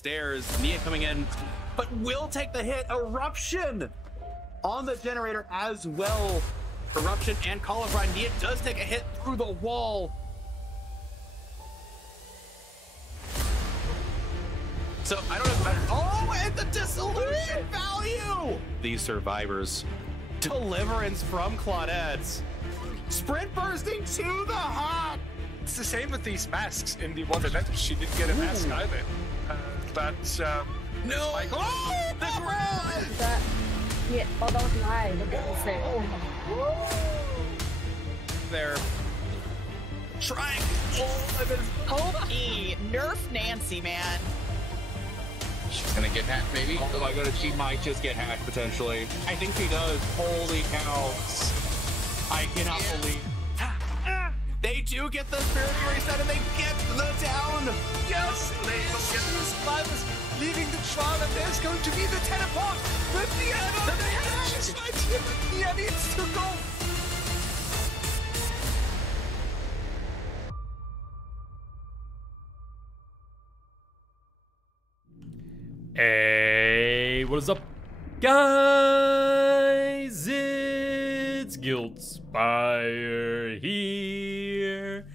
stairs. Nia coming in, but will take the hit. Eruption on the generator as well. Eruption and Call of Ride. Nia does take a hit through the wall. So I don't know. Oh, and the dissolution value. These survivors. Deliverance from Claudette. Sprint bursting to the heart. It's the same with these masks in the one event. She didn't get a mask either. No! Like, oh, the ground! Yeah, oh, that was live. Look at this thing. They're trying. Pokey, nerf Nancy, man. She's gonna get hacked, maybe. Oh my god, she might just get hacked potentially. I think she does. Holy cow! I cannot believe. They do get the spirit reset and they get the down. Yes, they will get the survivors leaving the trial, and there's going to be the teleport. The Nia, she's right here. Nia needs to go. Hey, what is up, guys? It's Giltspire here,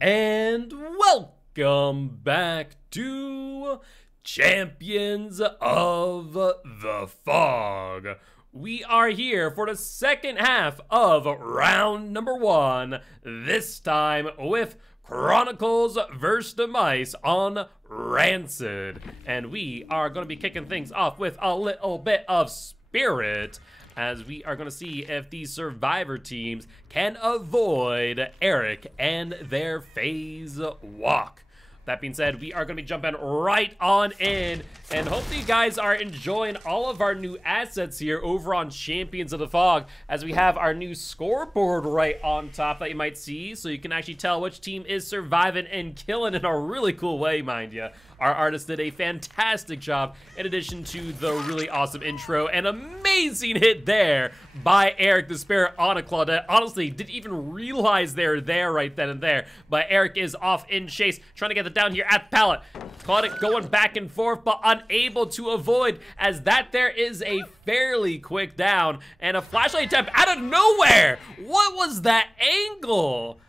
and welcome back to Champions of the Fog. We are here for the second half of round number 1, this time with Chronicles vs. Demice on Rancid. And we are going to be kicking things off with a little bit of Spirit, as we are going to see if these survivor teams can avoid Eric and their phase walk. That being said, we are going to be jumping right on in, and hopefully you guys are enjoying all of our new assets here over on Champions of the Fog, as we have our new scoreboard right on top that you might see, so you can actually tell which team is surviving and killing in a really cool way, mind you. Our artist did a fantastic job, in addition to the really awesome intro and amazing hit there by Eric the Spirit on a Claudette. Honestly, didn't even realize they're there right then and there, but Eric is off in chase, trying to get it down here at the pallet. Claudette going back and forth, but unable to avoid, as that there is a fairly quick down, and a flashlight attempt out of nowhere. What was that angle?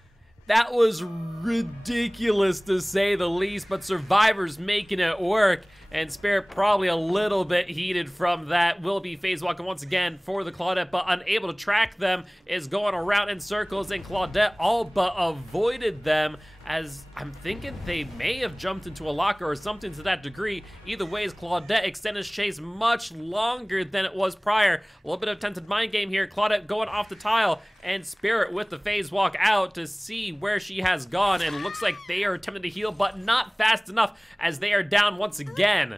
That was ridiculous to say the least, but survivors making it work, and Spirit probably a little bit heated from that. Will be phase walking once again for the Claudette, but unable to track them, is going around in circles, and Claudette all but avoided them, as I'm thinking they may have jumped into a locker or something to that degree. Either way, Claudette extended his chase much longer than it was prior. A little bit of attempted mind game here. Claudette going off the tile, and Spirit with the phase walk out to see where she has gone, and looks like they are attempting to heal, but not fast enough, as they are down once again.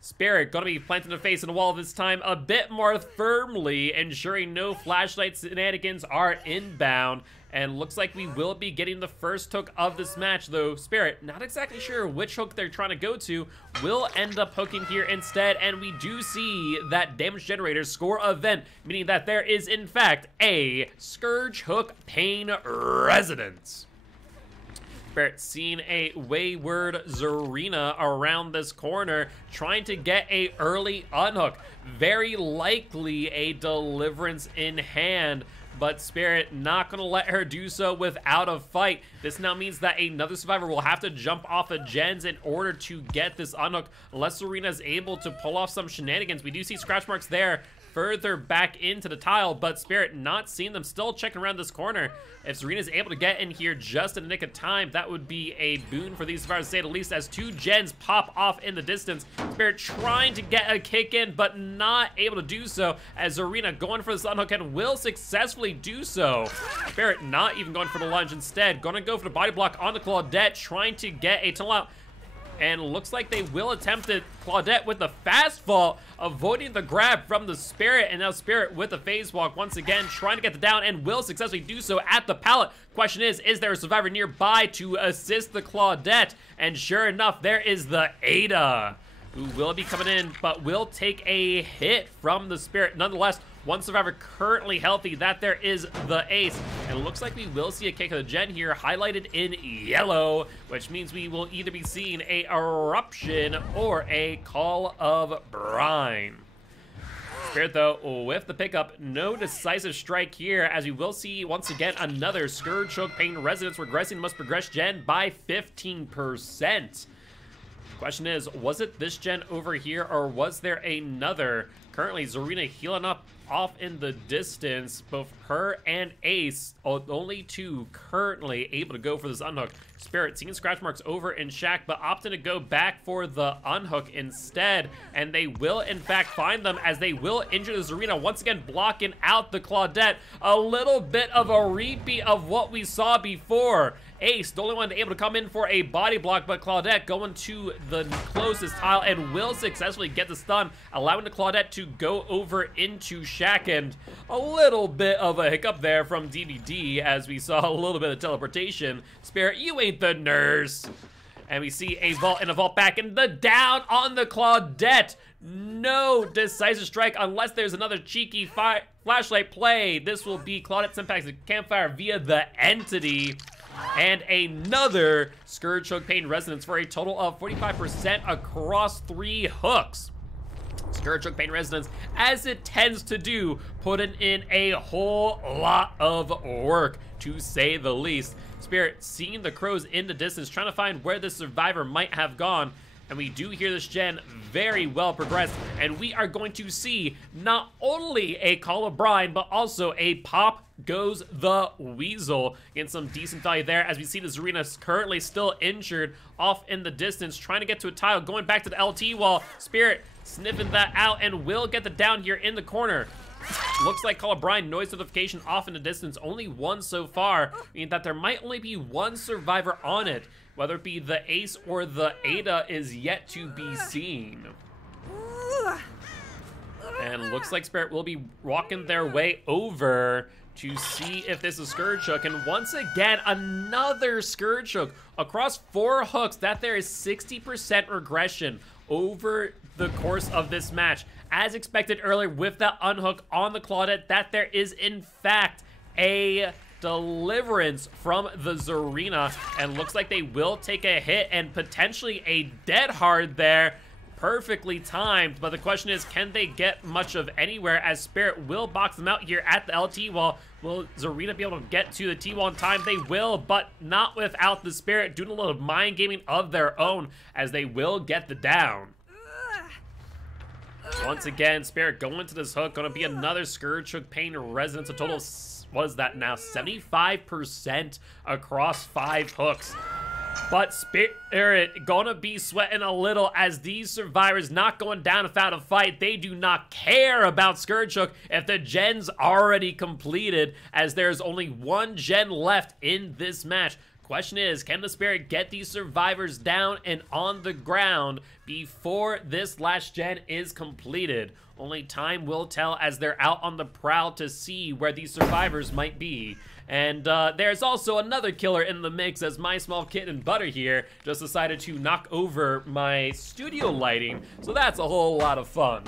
Spirit gonna be planting the face in the wall this time a bit more firmly, ensuring no flashlight shenanigans are inbound. And looks like we will be getting the first hook of this match, though Spirit, not exactly sure which hook they're trying to go to, will end up hooking here instead. And we do see that damage generator score event, meaning that there is in fact a Scourge Hook Pain Resonance. Spirit seeing a wayward Zarina around this corner, trying to get a early unhook. Very likely a deliverance in hand, but Spirit not gonna let her do so without a fight. This now means that another survivor will have to jump off of gens in order to get this unhook, unless Serena is able to pull off some shenanigans. We do see scratch marks there further back into the tile, but Spirit not seeing them, still checking around this corner. If Serena's able to get in here just in the nick of time, that would be a boon for these survivors, to say the least, as 2 gens pop off in the distance. Spirit trying to get a kick in, but not able to do so, as Zarina going for this unhook and will successfully do so. Spirit not even going for the lunge, instead gonna go for the body block on the Claudette, trying to get a tunnel out. And looks like they will attempt it. Claudette with the fast fall, avoiding the grab from the Spirit, and now Spirit with the phase walk once again, trying to get the down, and will successfully do so at the pallet. Question is there a survivor nearby to assist the Claudette? And sure enough, there is the Ada. who will be coming in, but will take a hit from the Spirit. Nonetheless, one survivor currently healthy. That there is the Ace. And it looks like we will see a kick of the gen here, highlighted in yellow, which means we will either be seeing a Eruption or a Call of Brine. Spirit, though, with the pickup, no decisive strike here, as we will see, once again, another Scourge, Choke, Pain, Resonance, regressing, must progress gen by 15%. Question is, was it this gen over here, or was there another? Currently, Zarina healing up off in the distance. Both her and Ace, only two currently able to go for this unhook. Spirit seeing scratch marks over in Shack, but opting to go back for the unhook instead. And they will, in fact, find them, as they will injure the Zarina, once again blocking out the Claudette. A little bit of a repeat of what we saw before. Ace, the only one able to come in for a body block, but Claudette going to the closest tile and will successfully get the stun, allowing the Claudette to go over into Shack. And a little bit of a hiccup there from DVD, as we saw a little bit of teleportation. Spirit, you ain't the nurse. And we see a vault and a vault back, and the down on the Claudette. No decisive strike unless there's another cheeky flashlight play. This will be Claudette's impact to Campfire via the Entity. And another Scourge, Choke, Pain, Resonance for a total of 45% across 3 hooks. Scourge, Choke, Pain, Resonance, as it tends to do, putting in a whole lot of work, to say the least. Spirit seeing the crows in the distance, trying to find where the survivor might have gone. And we do hear this gen very well progressed, and we are going to see not only a Call of Brine, but also a Pop Goes the Weasel. Getting some decent value there, as we see the Zarina currently still injured off in the distance, trying to get to a tile, going back to the LT wall. Spirit sniffing that out and will get the down here in the corner. Looks like Call of Brine noise notification off in the distance, only one so far, meaning that there might only be one survivor on it. Whether it be the Ace or the Ada is yet to be seen. And looks like Spirit will be walking their way over to see if this is Scourge Hook. And once again, another Scourge Hook. Across 4 hooks, that there is 60% regression over the course of this match. As expected earlier with that unhook on the Claudette, that there is in fact a deliverance from the Zarina, and looks like they will take a hit and potentially a dead hard there. Perfectly timed, but the question is, can they get much of anywhere, as Spirit will box them out here at the LT wall. Will Zarina be able to get to the T-wall in time? They will, but not without the Spirit doing a little mind gaming of their own, as they will get the down. Once again, Spirit going to this hook, gonna be another Scourge, Hook, Pain, Resonance, a total of, what is that now, 75% across 5 hooks. But Spirit gonna be sweating a little, as these survivors not going down without a fight. They do not care about Scourge Hook if the gen's already completed, as there's only 1 gen left in this match. Question is, can the Spirit get these survivors down and on the ground before this last gen is completed? Only time will tell, as they're out on the prowl to see where these survivors might be. And there's also another killer in the mix, as my small kitten Butter here just decided to knock over my studio lighting. So that's a whole lot of fun.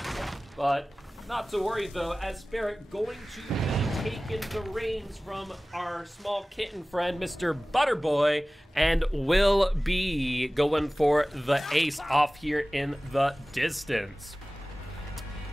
But not to worry though, as Spirit going to be taking the reins from our small kitten friend, Mr. Butterboy, and will be going for the Ace off here in the distance.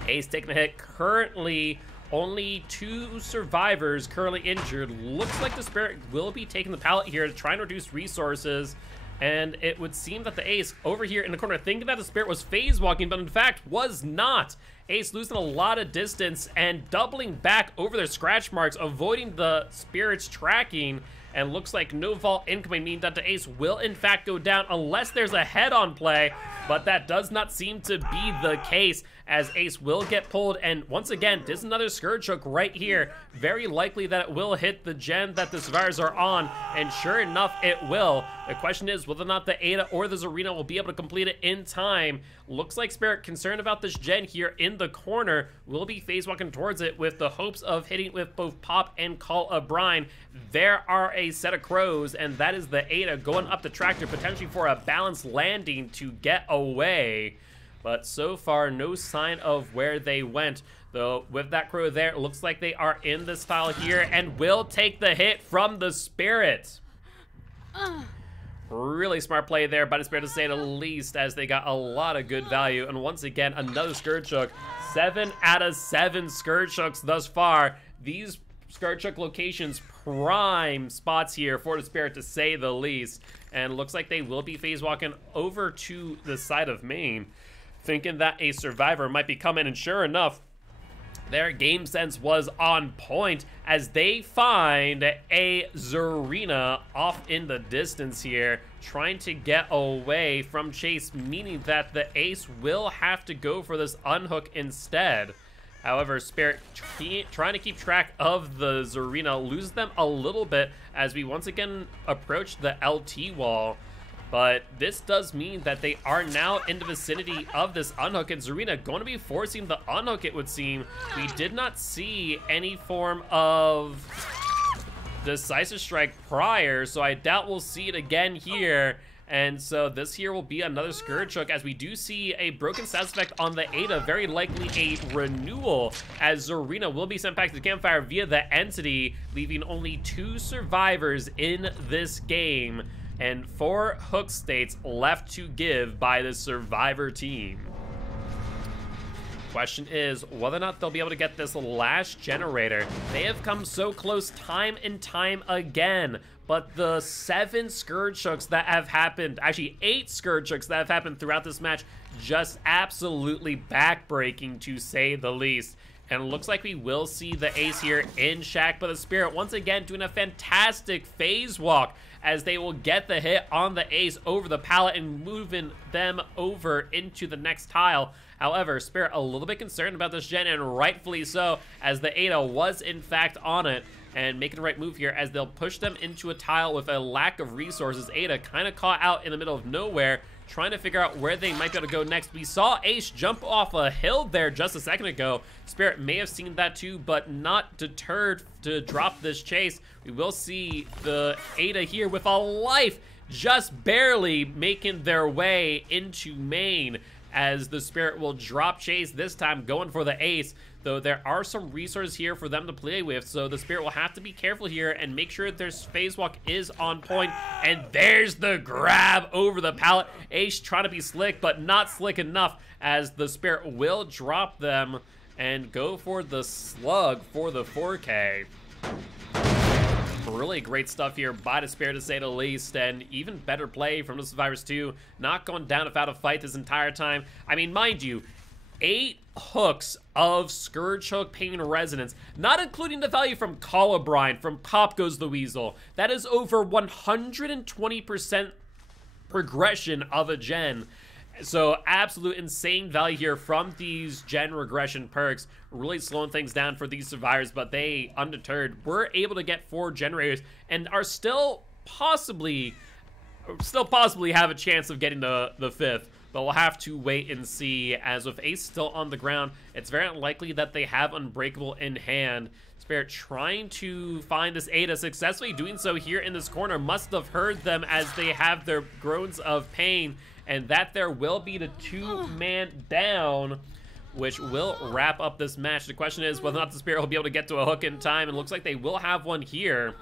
Ace taking a hit, currently only 2 survivors currently injured. Looks like the Spirit will be taking the pallet here to try and reduce resources. And it would seem that the Ace over here in the corner, thinking that the Spirit was phase walking, but in fact was not. Ace losing a lot of distance and doubling back over their scratch marks, avoiding the Spirit's tracking. And looks like no vault incoming, meaning that the Ace will in fact go down unless there's a head-on play. But that does not seem to be the case, as Ace will get pulled. And once again, there's another Scourge Hook right here. Very likely that it will hit the gen that the survivors are on, and sure enough, it will. The question is whether or not the Ada or the Zarina will be able to complete it in time. Looks like Spirit, concerned about this gen here in the corner, will be phase walking towards it with the hopes of hitting with both Pop and Call of Brine. There are a set of crows, and that is the Ada going up the tractor, potentially for a balanced landing to get away. but so far no sign of where they went. Though with that crow there, it looks like they are in this tile here and will take the hit from the Spirit. Really smart play there by the Spirit, to say the least, as they got a lot of good value. And once again, another Scourge Hook. 7 out of 7 Scourge Hooks thus far. These Scourge Hook locations, prime spots here for the Spirit, to say the least. And looks like they will be phase walking over to the side of main, thinking that a survivor might be coming, and sure enough, their game sense was on point as they find a Zarina off in the distance here, trying to get away from chase, meaning that the ace will have to go for this unhook instead. However, Spirit trying to keep track of the Zarina loses them a little bit as we once again approach the LT wall. But this does mean that they are now in the vicinity of this unhook, and Zarina going to be forcing the unhook, it would seem. We did not see any form of Decisive Strike prior, so I doubt we'll see it again here. And so this here will be another Scourge Hook, as we do see a broken status effect on the Ada, very likely a renewal, as Zarina will be sent back to the campfire via the entity, leaving only 2 survivors in this game, and 4 hook states left to give by the survivor team. Question is whether or not they'll be able to get this last generator. They have come so close time and time again, but the 7 Scourge Hooks that have happened, actually 8 Scourge Hooks that have happened throughout this match, just absolutely backbreaking, to say the least. And it looks like we will see the ace here in Shack, but the Spirit once again doing a fantastic phase walk, as they will get the hit on the ace over the pallet and moving them over into the next tile. However, Spirit a little bit concerned about this gen, and rightfully so, as the Ada was in fact on it, and making the right move here as they'll push them into a tile with a lack of resources. Ada kind of caught out in the middle of nowhere, trying to figure out where they might be able to go next. We saw Ace jump off a hill there just a second ago. Spirit may have seen that too, but not deterred to drop this chase. We will see the Ada here with a life, just barely making their way into main, as the Spirit will drop chase, this time going for the ace, though there are some resources here for them to play with, so the Spirit will have to be careful here and make sure their phase walk is on point. And there's the grab over the pallet. Ace trying to be slick, but not slick enough, as the Spirit will drop them and go for the slug for the 4K. Really great stuff here by the Spirit, to say the least, and even better play from the Survivors too. Not going down without a fight this entire time. I mean, mind you, 8 hooks of Scourge Hook Pain Resonance, not including the value from Colubrine, from Pop Goes the Weasel. That is over 120% progression of a gen. So absolute insane value here from these gen regression perks, really slowing things down for these survivors, but they, undeterred, were able to get 4 generators and are still possibly have a chance of getting the 5th. But we'll have to wait and see, as with Ace still on the ground, it's very unlikely that they have Unbreakable in hand. Spirit trying to find this Ada, successfully doing so here in this corner, must have heard them as they have their groans of pain, and that there will be the 2-man down, which will wrap up this match. The question is whether or not the Spirit will be able to get to a hook in time, and looks like they will have one here.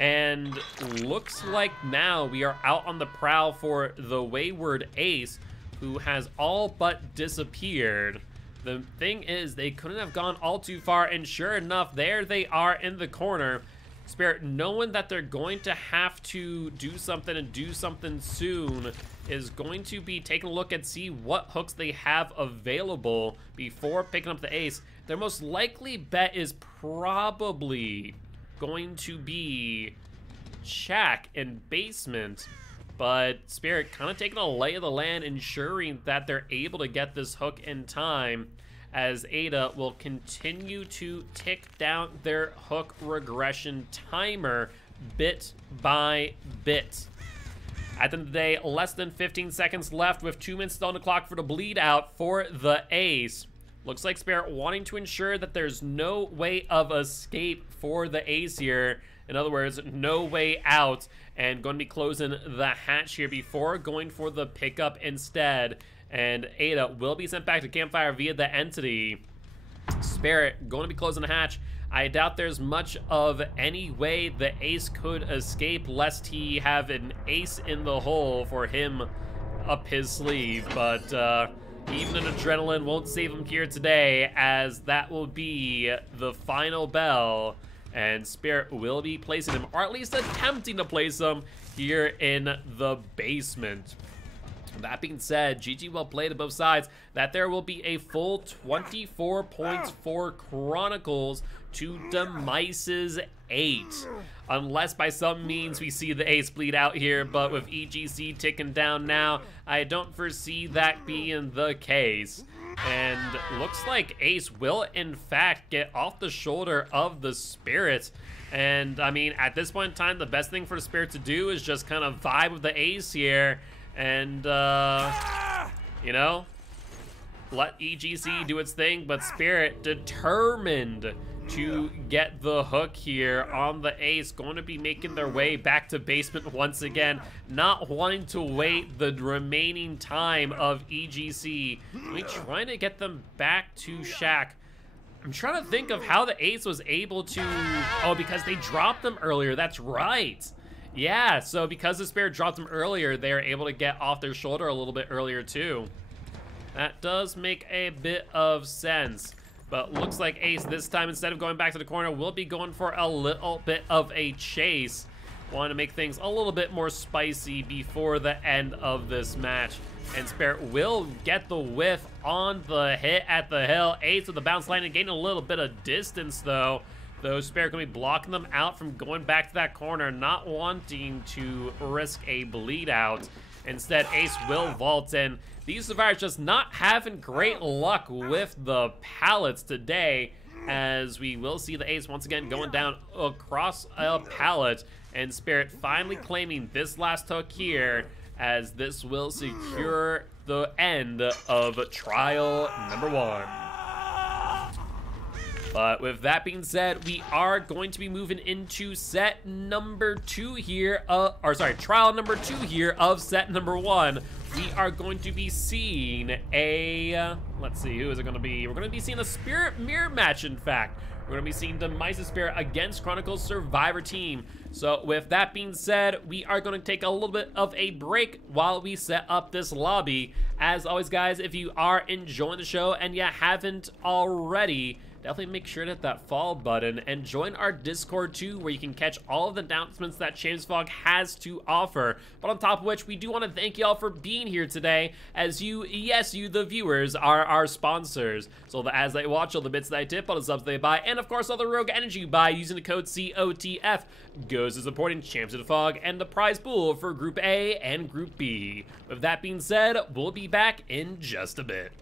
And looks like now we are out on the prowl for the Wayward Ace, who has all but disappeared. The thing is, they couldn't have gone all too far, and sure enough, there they are in the corner. Spirit, knowing that they're going to have to do something, and do something soon, is going to be taking a look and see what hooks they have available before picking up the ace. Their most likely bet is probably going to be Shack in basement, but Spirit kind of taking a lay of the land, ensuring that they're able to get this hook in time, as Ada will continue to tick down their hook regression timer bit by bit. At the end of the day, less than 15 seconds left with 2 minutes on the clock for the bleed out for the ace. Looks like Spirit wanting to ensure that there's no way of escape for the ace here. In other words, no way out, and going to be closing the hatch here before going for the pickup instead. and Ada will be sent back to Campfire via the entity. Spirit going to be closing the hatch. I doubt there's much of any way the ace could escape lest he have an ace in the hole for him up his sleeve, but even an adrenaline won't save him here today, as that will be the final bell, and Spirit will be placing him, or at least attempting to place him, here in the basement. That being said, GG well played to both sides. That there will be a full 24 points for Chronicles to Demice's 8. Unless by some means we see the ace bleed out here, but with EGC ticking down now, I don't foresee that being the case. And looks like ace will in fact get off the shoulder of the Spirit. And I mean, at this point in time, the best thing for the Spirit to do is just kind of vibe with the ace here. And, you know, let EGC do its thing, but Spirit determined to get the hook here on the ace, going to be making their way back to basement once again, not wanting to wait the remaining time of EGC. Trying to get them back to Shack. I'm trying to think of how the ace was able to, oh, because they dropped them earlier, that's right. Yeah, so because the Spirit dropped them earlier, they are able to get off their shoulder a little bit earlier too. That does make a bit of sense. But looks like ace this time, instead of going back to the corner, will be going for a little bit of a chase. Want to make things a little bit more spicy before the end of this match. And Spirit will get the whiff on the hit at the hill. Ace with the bounce line and gaining a little bit of distance though. Though Spirit going to be blocking them out from going back to that corner, not wanting to risk a bleed out. Instead, ace will vault in. These survivors just not having great luck with the pallets today, as we will see the ace once again going down across a pallet, and Spirit finally claiming this last hook here, as this will secure the end of trial number 1. But with that being said, we are going to be moving into set number 2 here, trial number 2 here of set number 1. We are going to be seeing a, let's see, who is it going to be? We're going to be seeing a Spirit mirror match, in fact. We're going to be seeing Demice's Spirit against Chronicles Survivor Team. So with that being said, we are going to take a little bit of a break while we set up this lobby. As always, guys, if you are enjoying the show and you haven't already, definitely make sure to hit that follow button and join our Discord too, where you can catch all of the announcements that James Fogg has to offer. But on top of which, we do want to thank y'all for being here today, as you, yes, you, the viewers, are our sponsors. So that as they watch, all the bits that I tip, all the subs they buy, and of course all the rogue energy you buy using the code COTF goes to supporting Champs of the Fog and the prize pool for Group A and Group B. With that being said, we'll be back in just a bit.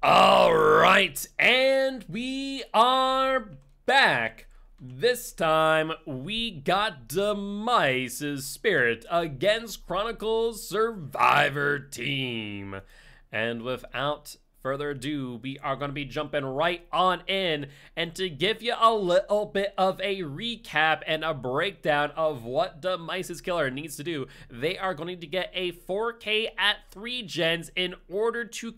All right, and we are back. This time, we got Demice's Spirit against Chronicles Survivor Team. And without further ado, we are going to be jumping right on in. And to give you a little bit of a recap and a breakdown of what Demice's killer needs to do, they are going to get a 4K at 3 gens in order to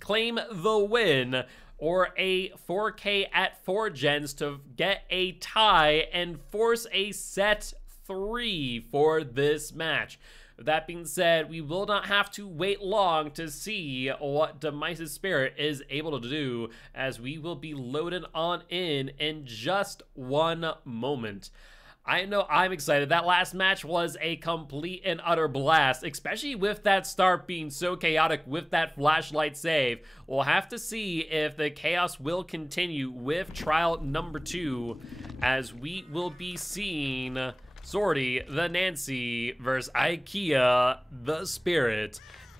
claim the win, or a 4K at 4 gens to get a tie and force a set 3 for this match. With that being said, we will not have to wait long to see what Demice's Spirit is able to do, as we will be loading on in just one moment. I know I'm excited. That last match was a complete and utter blast, especially with that start being so chaotic with that flashlight save. We'll have to see if the chaos will continue with trial number 2, as we will be seeing Sortie the Nancy versus IKEA the Spirit.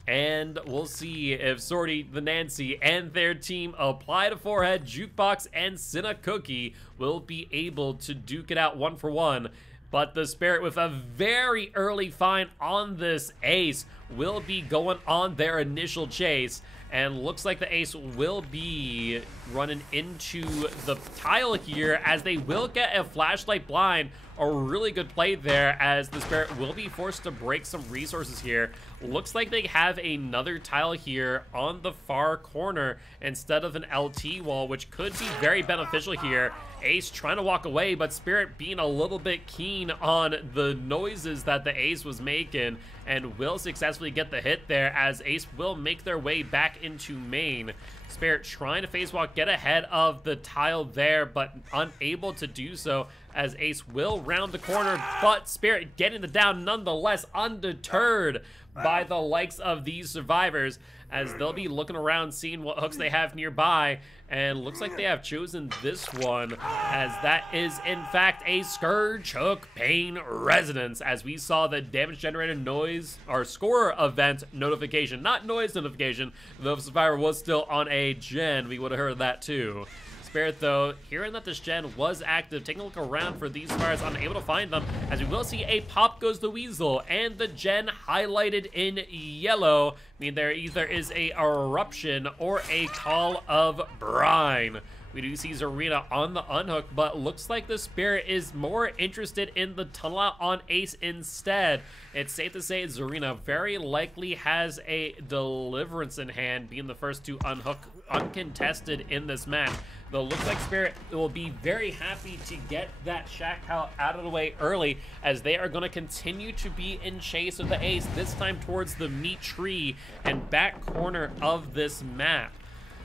And we'll see if Sortie the Nancy and their team Apply to Forehead, Jukebox, and Cinna Cookie will be able to duke it out 1-for-1. But the Spirit, with a very early find on this ace, will be going on their initial chase. And looks like the ace will be running into the tile here, as they will get a flashlight blind. A really good play there, as the Spirit will be forced to break some resources here. Looks like they have another tile here on the far corner instead of an LT wall, which could be very beneficial here. Ace trying to walk away, but Spirit being a little bit keen on the noises that the ace was making, and will successfully get the hit there, as Ace will make their way back into main. Spirit trying to phase walk, get ahead of the tile there, but unable to do so, as Ace will round the corner, but Spirit getting the down nonetheless, undeterred by the likes of these survivors, as they'll be looking around, seeing what hooks they have nearby. And looks like they have chosen this one, as that is in fact a Scourge Hook Pain Resonance, as we saw the damage generator noise or score event notification, not noise notification. Though if Survivor was still on a gen, we would have heard that too. Spirit, though, hearing that this gen was active, taking a look around for these fires, unable to find them, as we will see a Pop Goes the Weasel, and the gen highlighted in yellow. I mean, there either is a Eruption or a Call of Brine. We do see Zarina on the unhook, but looks like the Spirit is more interested in the tunnel out on Ace instead. It's safe to say Zarina very likely has a Deliverance in hand, being the first to unhook uncontested in this match. Though looks like Spirit will be very happy to get that shack out of the way early, as they are going to continue to be in chase of the ace, this time towards the meat tree and back corner of this map.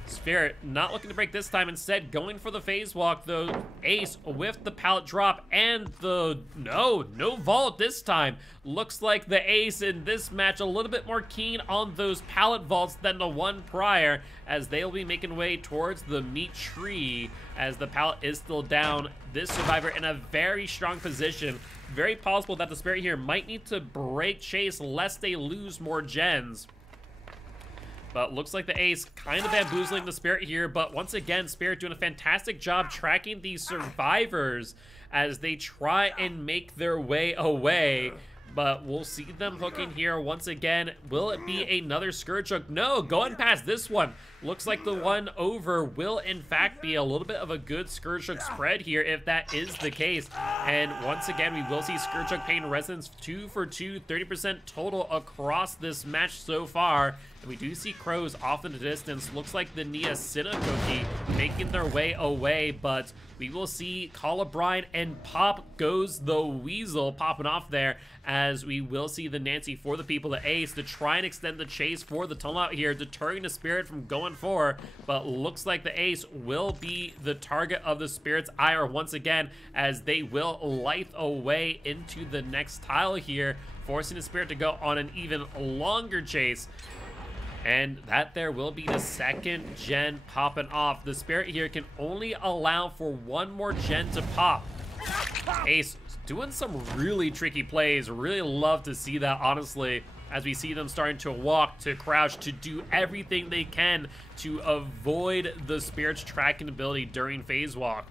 Spirit not looking to break this time, instead going for the phase walk, though. Ace with the pallet drop and the no vault this time. Looks like the ace in this match a little bit more keen on those pallet vaults than the one prior, as they'll be making way towards the meat tree, as the pallet is still down. This survivor in a very strong position. Very possible that the Spirit here might need to break chase lest they lose more gens. But looks like the ace kind of bamboozling the Spirit here. But once again, Spirit doing a fantastic job tracking these survivors as they try and make their way away. But we'll see them hooking here once again. Will it be another Scourge Hook? No, going past this one. Looks like the one over will in fact be a little bit of a good Scourge Hook spread here, if that is the case. And once again, we will see Scourge Hook Pain Resonance 2 for 2, 30% total across this match so far. And we do see crows off in the distance. Looks like the Nia Cinna Cookie making their way away, but we will see Call of Brine and Pop Goes the Weasel popping off there, as we will see the Nancy for the people, the ace, to try and extend the chase for the tunnel out here, deterring the Spirit from going for. But looks like the ace will be the target of the Spirit's ire once again, as they will lithe away into the next tile here, forcing the Spirit to go on an even longer chase. And that there will be the second gen popping off. The Spirit here can only allow for one more gen to pop. Ace doing some really tricky plays. Really love to see that, honestly. as we see them starting to walk, to crouch, to do everything they can to avoid the Spirit's tracking ability during phase walk.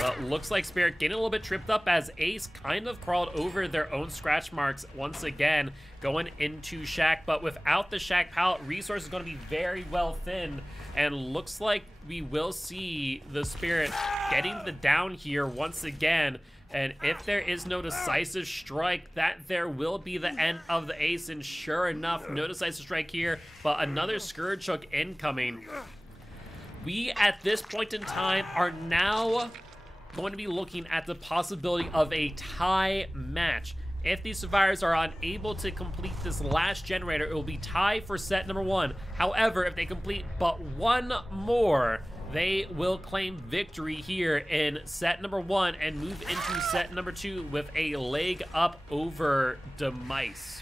But looks like Spirit getting a little bit tripped up as Ace kind of crawled over their own scratch marks once again, going into Shack. But without the Shack pallet, resource is going to be very well thinned. And looks like we will see the Spirit getting the down here once again. And if there is no decisive strike, that there will be the end of the Ace. And sure enough, no decisive strike here, but another Scourge Hook incoming. We, at this point in time, are now going to be looking at the possibility of a tie match. If these survivors are unable to complete this last generator, it will be tie for set number 1. However, if they complete but one more, they will claim victory here in set number 1 and move into set number 2 with a leg up over Demice.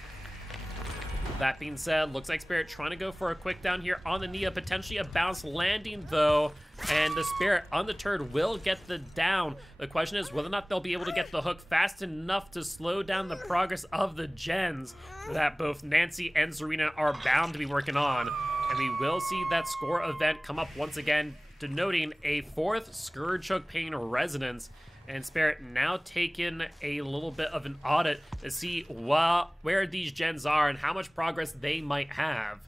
That being said, looks like Spirit trying to go for a quick down here on the Nia, potentially a bounce landing though, and the Spirit undeterred will get the down. The question is whether or not they'll be able to get the hook fast enough to slow down the progress of the gens that both Nancy and Serena are bound to be working on. And we will see that score event come up once again, denoting a 4th Scourge Hook Pain Resonance. And Spirit now taking a little bit of an audit to see where these gens are and how much progress they might have.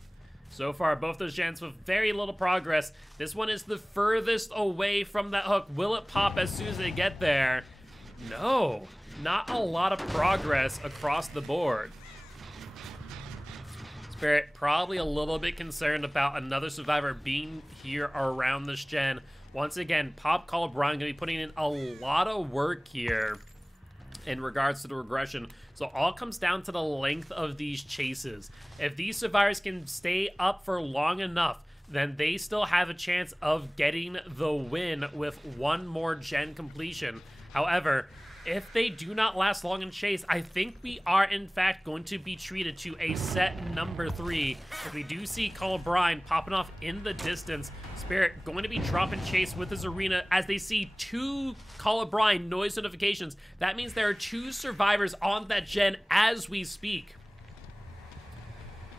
So far, both those gens with very little progress. This one is the furthest away from that hook. Will it pop as soon as they get there? No, not a lot of progress across the board. Spirit probably a little bit concerned about another survivor being here around this gen. Once again, Pop Colibran gonna be putting in a lot of work here in regards to the regression. So all comes down to the length of these chases. If these survivors can stay up for long enough, then they still have a chance of getting the win with one more gen completion. However, if they do not last long in chase, I think we are in fact going to be treated to a set number 3. If we do see Colibran popping off in the distance, Spirit going to be dropping chase with his arena as they see 2 Colibran noise notifications. That means there are 2 survivors on that gen as we speak.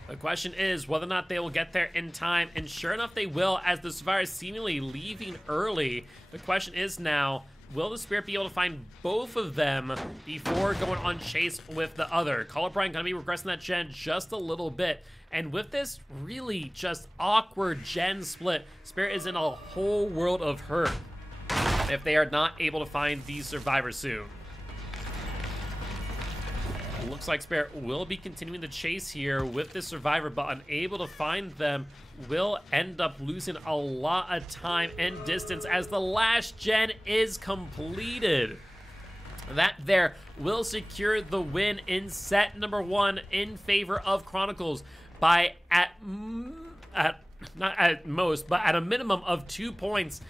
The question is whether or not they will get there in time, and sure enough they will, as the survivors seemingly leaving early. The question is now, will the Spirit be able to find both of them before going on chase with the other? Colibran gonna be regressing that gen just a little bit. And with this really just awkward gen split, Spirit is in a whole world of hurt if they are not able to find these survivors soon. Looks like Spirit will be continuing the chase here with this survivor, but unable to find them, will end up losing a lot of time and distance as the last gen is completed. That there will secure the win in set number 1 in favor of Chronicles by not at most, but at a minimum of 2 points.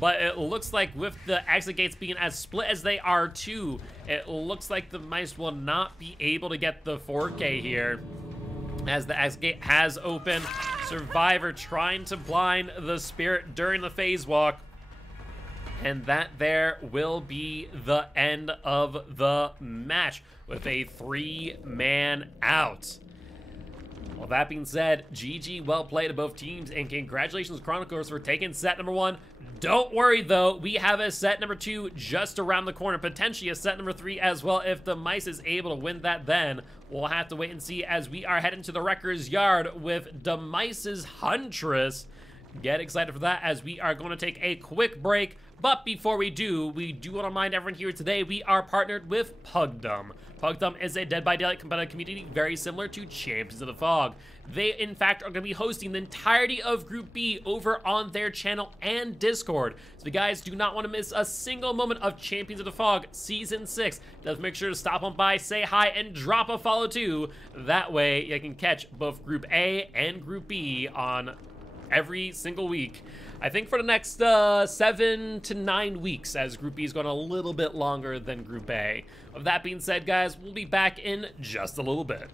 But it looks like with the exit gates being as split as they are too, it looks like the Mice will not be able to get the 4K here. As the exit gate has opened, Survivor trying to blind the Spirit during the phase walk. And that there will be the end of the match with a 3-man out. Well, that being said, GG, well played to both teams, and congratulations Chronicles for taking set number 1. Don't worry though, we have a set number 2 just around the corner, potentially a set number 3 as well. If the Mice is able to win that, then we'll have to wait and see as we are heading to the Wrecker's Yard with Demice's Huntress. Get excited for that as we are going to take a quick break. But before we do want to remind everyone here today, we are partnered with Pugdom. Pugdom is a Dead by Daylight competitive community very similar to Champions of the Fog. They, in fact, are going to be hosting the entirety of Group B over on their channel and Discord. So you guys do not want to miss a single moment of Champions of the Fog Season 6. Just make sure to stop on by, say hi, and drop a follow too. That way you can catch both Group A and Group B on every single week. I think for the next 7 to 9 weeks, as Group B is going a little bit longer than Group A. With that being said, guys, we'll be back in just a little bit.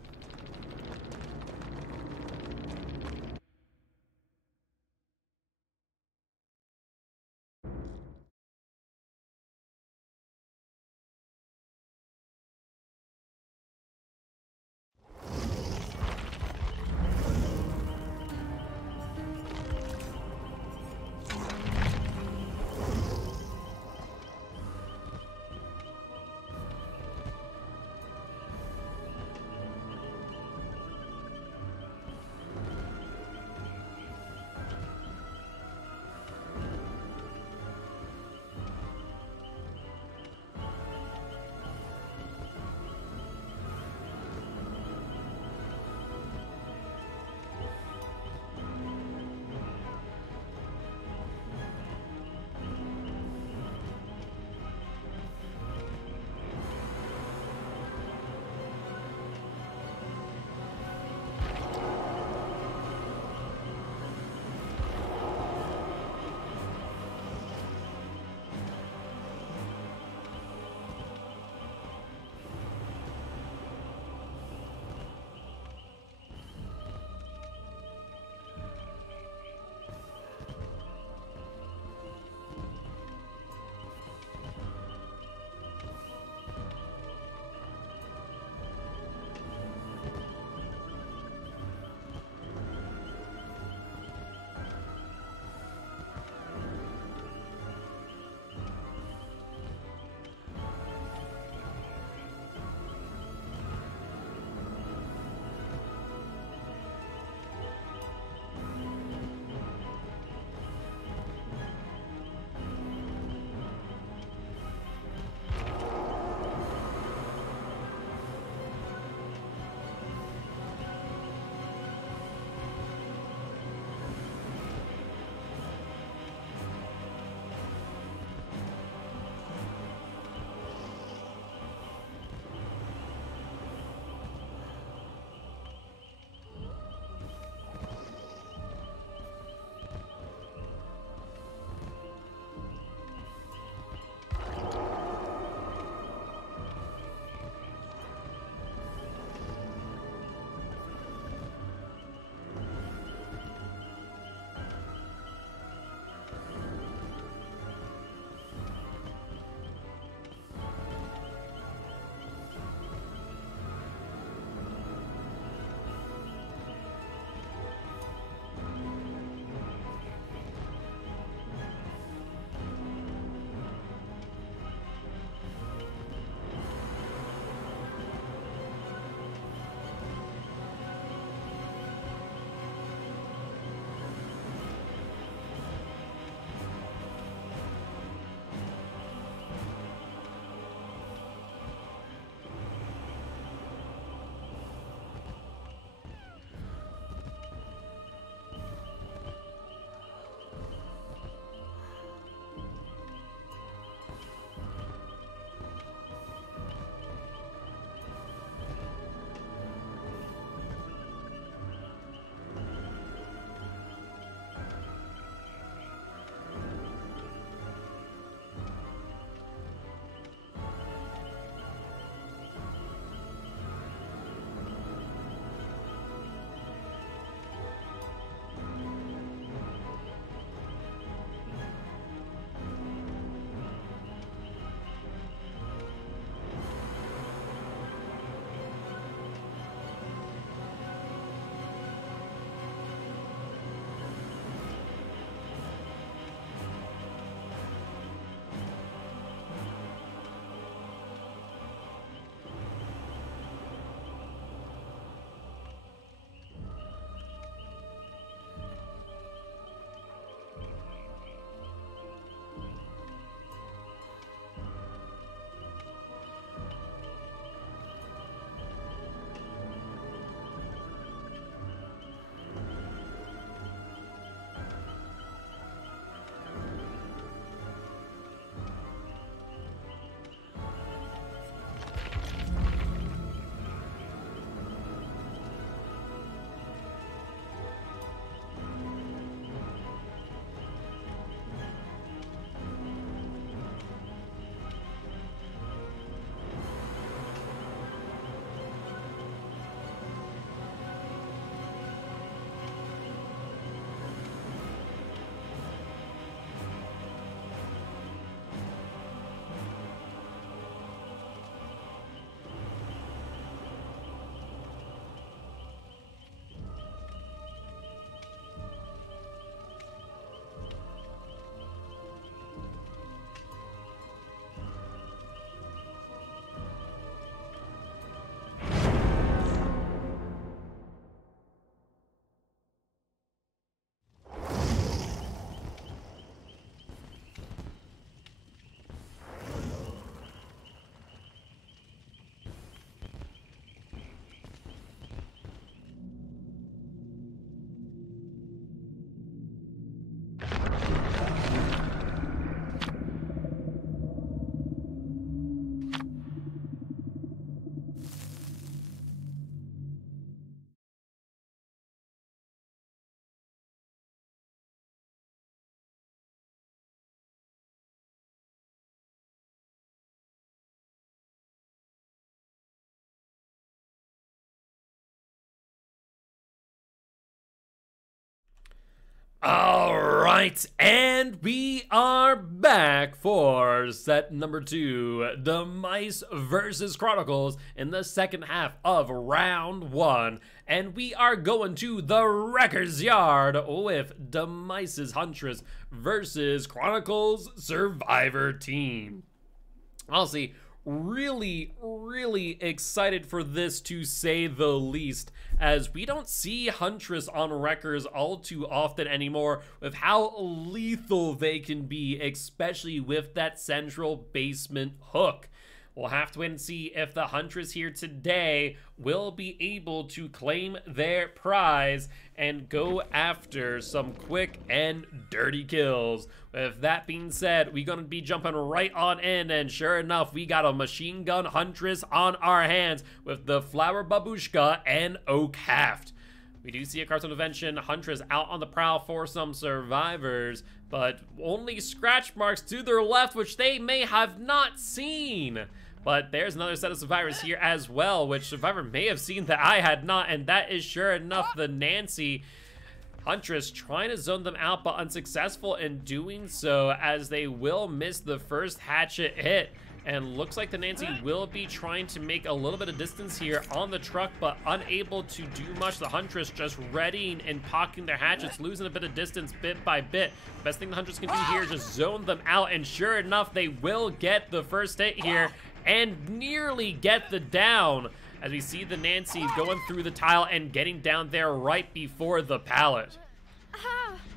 All right, and we are back for set number 2, Demice versus Chronicles in the second half of round 1. And we are going to the Wrecker's Yard with Demice's Huntress versus Chronicles Survivor Team. Honestly, really excited for this, to say the least, as we don't see Huntress on Wreckers all too often anymore with how lethal they can be, especially with that central basement hook. We'll have to wait and see if the Huntress here today will be able to claim their prize and go after some quick and dirty kills. With that being said, we're gonna be jumping right on in, and sure enough, we got a machine gun Huntress on our hands with the Flower Babushka and Oak Haft. We do see a cartoon invention Huntress out on the prowl for some survivors, but only scratch marks to their left, which they may have not seen. But there's another set of survivors here as well, which survivor may have seen that I had not, and that is sure enough the Nancy. Huntress trying to zone them out, but unsuccessful in doing so, as they will miss the first hatchet hit. And looks like the Nancy will be trying to make a little bit of distance here on the truck, but unable to do much. The Huntress just readying and pocketing their hatchets, losing a bit of distance bit by bit. Best thing the Huntress can do here is just zone them out, and sure enough, they will get the first hit here and nearly get the down, as we see the Nancy going through the tile and getting down there right before the pallet.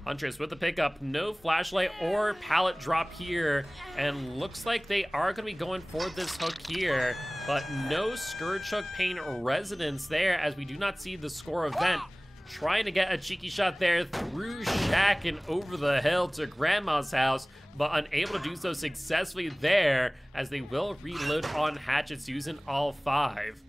Huntress with the pickup, no flashlight or pallet drop here, and looks like they are going to be going for this hook here, but no Scourge Hook Pain residence there, as we do not see the score event. Trying to get a cheeky shot there through shack and over the hill to Grandma's house, but unable to do so successfully there, as they will reload on hatchets using all 5.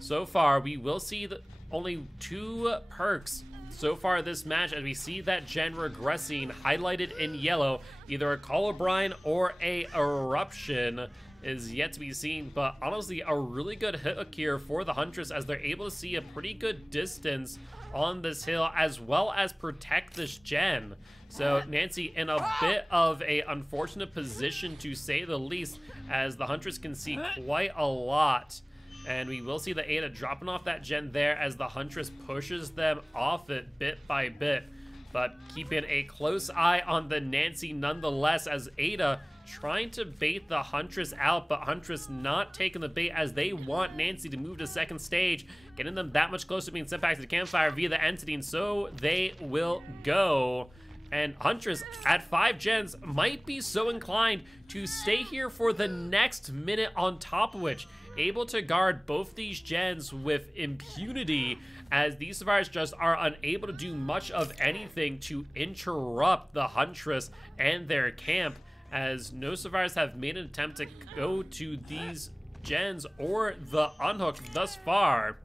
So far, we will see only 2 perks so far this match, as we see that gen regressing highlighted in yellow. Either a Colubrine or a Eruption is yet to be seen, but honestly a really good hook here for the Huntress, as they're able to see a pretty good distance on this hill as well as protect this gen. So Nancy in a bit of a unfortunate position, to say the least, as the Huntress can see quite a lot. And we will see the Ada dropping off that gen there as the Huntress pushes them off it bit by bit. But keeping a close eye on the Nancy nonetheless, as Ada trying to bait the Huntress out, but Huntress not taking the bait, as they want Nancy to move to second stage, getting them that much closer to being sent back to the campfire via the entity, and so they will go. And Huntress at 5 gens might be so inclined to stay here for the next minute, on top of which able to guard both these gens with impunity, as these survivors just are unable to do much of anything to interrupt the Huntress and their camp, as no survivors have made an attempt to go to these gens or the unhook thus far.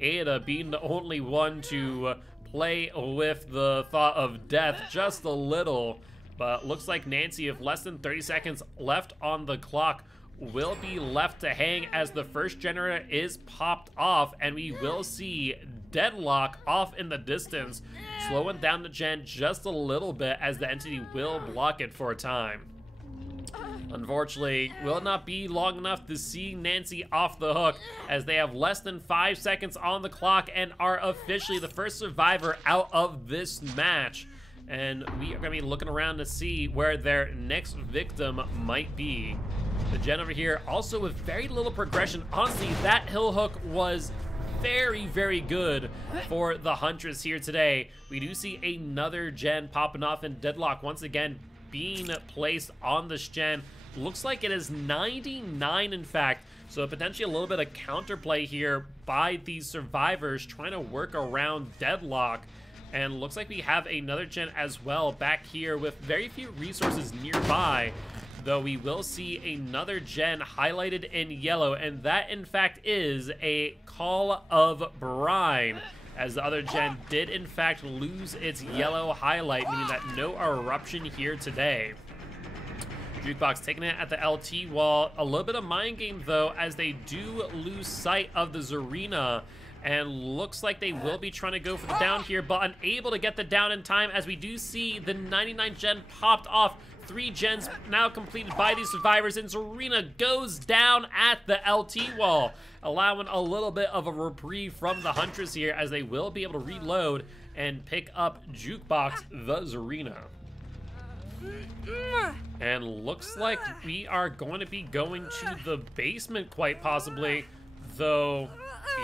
Ada being the only one to play with the thought of death just a little, but looks like Nancy, with less than 30 seconds left on the clock, will be left to hang as the first generator is popped off, and we will see Deadlock off in the distance, slowing down the gen just a little bit, as the entity will block it for a time. Unfortunately, will not be long enough to see Nancy off the hook, as they have less than 5 seconds on the clock and are officially the first survivor out of this match. And we are going to be looking around to see where their next victim might be. The gen over here also with very little progression. Honestly, that hill hook was very good for the Huntress here today. We do see another gen popping off, and Deadlock once again being placed on this gen. Looks like it is 99 in fact, so potentially a little bit of counterplay here by these survivors trying to work around Deadlock. And looks like we have another gen as well back here with very few resources nearby, though we will see another gen highlighted in yellow, and that in fact is a Call of Brine, as the other gen did in fact lose its yellow highlight, meaning that no eruption here today. Jukebox taking it at the LT wall. A little bit of mind game though, as they do lose sight of the Zarina, And looks like they will be trying to go for the down here, but unable to get the down in time, as we do see the 99 gen popped off. 3 gens now completed by these survivors, and Zarina goes down at the LT wall, allowing a little bit of a reprieve from the Huntress here, as they will be able to reload and pick up Jukebox the Zarina. And looks like we are going to be going to the basement quite possibly, though.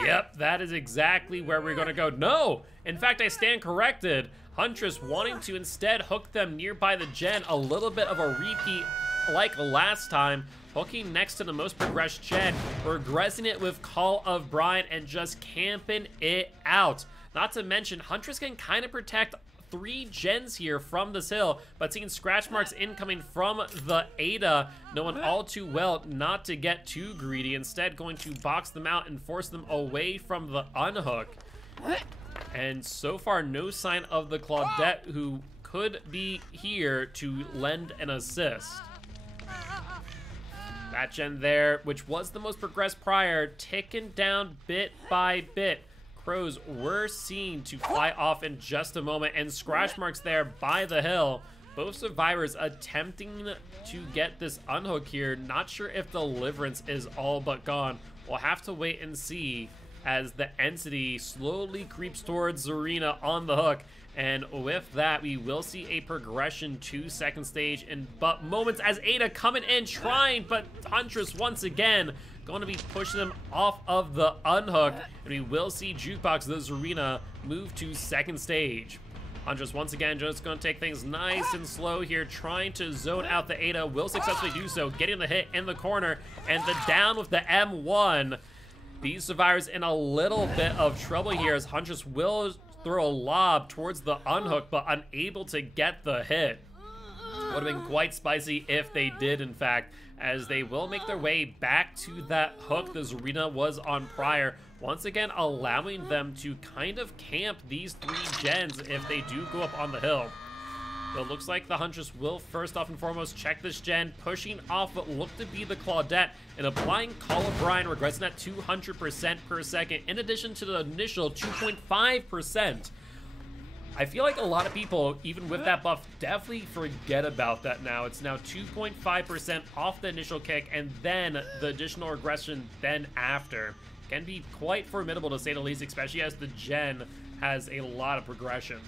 Yep, that is exactly where we're going to go. No, in fact, I stand corrected. Huntress wanting to instead hook them nearby the gen, a little bit of a repeat like last time, hooking next to the most progressed gen, regressing it with Call of Brine and just camping it out. Not to mention, Huntress can kind of protect 3 gens here from this hill, but seeing scratch marks incoming from the Ada, knowing all too well not to get too greedy, instead going to box them out and force them away from the unhook. And so far, no sign of the Claudette, who could be here to lend an assist. That gen there, which was the most progressed prior, ticking down bit by bit. Crows were seen to fly off in just a moment, and scratch marks there by the hill. Both survivors attempting to get this unhook here. Not sure if Deliverance is all but gone. We'll have to wait and see as the entity slowly creeps towards Zarina on the hook. And with that, we will see a progression to second stage in but moments, as Ada coming in trying, but Huntress once again going to be pushing them off of the unhook, and we will see Jukebox the Zarina move to second stage. Huntress once again just going to take things nice and slow here, trying to zone out the Ada, will successfully do so, getting the hit in the corner, and the down with the M1. These survivors in a little bit of trouble here, as Huntress will throw a lob towards the unhook, but unable to get the hit. Would have been quite spicy if they did, in fact, as they will make their way back to that hook the Zarina was on prior, once again allowing them to kind of camp these 3 gens if they do go up on the hill. But it looks like the Huntress will first off and foremost check this gen, pushing off what looked to be the Claudette and applying Call of Brine, regressing at 200% per second, in addition to the initial 2.5%. I feel like a lot of people, even with that buff, definitely forget about that now. It's now 2.5% off the initial kick, and then the additional regression then after. Can be quite formidable to say the least, especially as the gen has a lot of progression.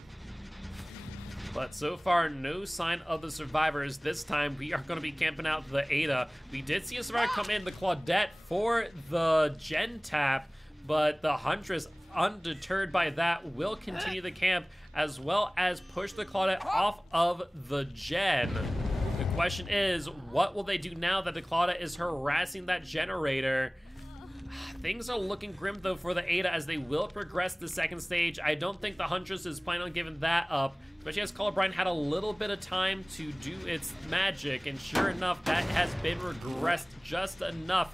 But so far, no sign of the survivors. This time, we are going to be camping out the Ada. We did see a survivor come in, the Claudette, for the gen tap, but the Huntress, undeterred by that, will continue the camp, as well as push the Claudette off of the gen. The question is, what will they do now that the Claudette is harassing that generator? Things are looking grim, though, for the Ada, as they will progress the second stage. I don't think the Huntress is planning on giving that up, especially as Call of Brine had a little bit of time to do its magic, and sure enough, that has been regressed just enough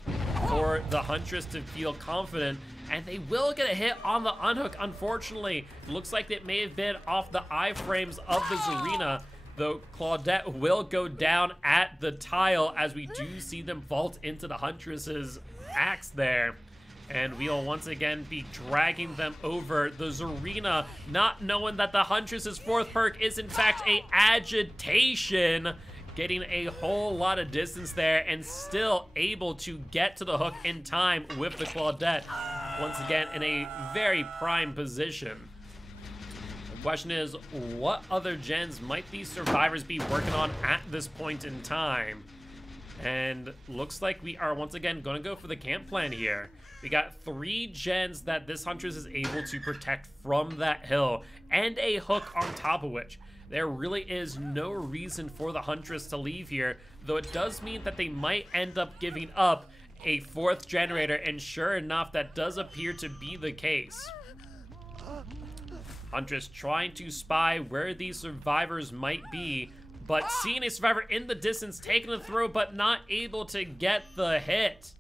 for the Huntress to feel confident. And they will get a hit on the unhook, unfortunately. Looks like it may have been off the iframes of the Zarina, though Claudette will go down at the tile, as we do see them vault into the Huntress's axe there. And we'll once again be dragging them over. The Zarina, not knowing that the Huntress's 4th perk is in fact a agitation, getting a whole lot of distance there and still able to get to the hook in time with the Claudette. Once again, in a very prime position. The question is, what other gens might these survivors be working on at this point in time? And looks like we are once again going to go for the camp plan here. We got 3 gens that this Huntress is able to protect from that hill, and a hook on top of which. There really is no reason for the Huntress to leave here, though it does mean that they might end up giving up a 4th generator, and sure enough, that does appear to be the case. Huntress trying to spy where these survivors might be, but seeing a survivor in the distance taking the throw, but not able to get the hit.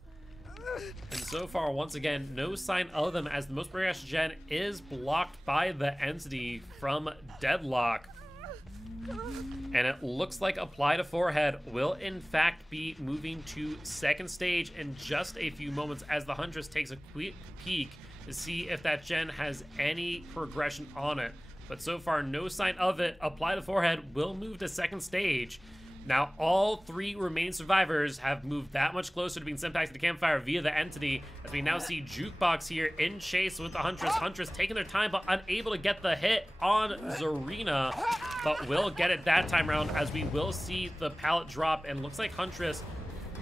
And so far, once again, no sign of them, as the most progressed gen is blocked by the entity from Deadlock. And it looks like Apply to Forehead will in fact be moving to second stage in just a few moments, as the Huntress takes a quick peek to see if that gen has any progression on it. But so far, no sign of it. Apply the forehead, will move to second stage. Now, all 3 remaining survivors have moved that much closer to being sent back to the campfire via the entity, as we now see Jukebox here in chase with the Huntress. Huntress taking their time, but unable to get the hit on Zarina, but will get it that time around, as we will see the pallet drop, and looks like Huntress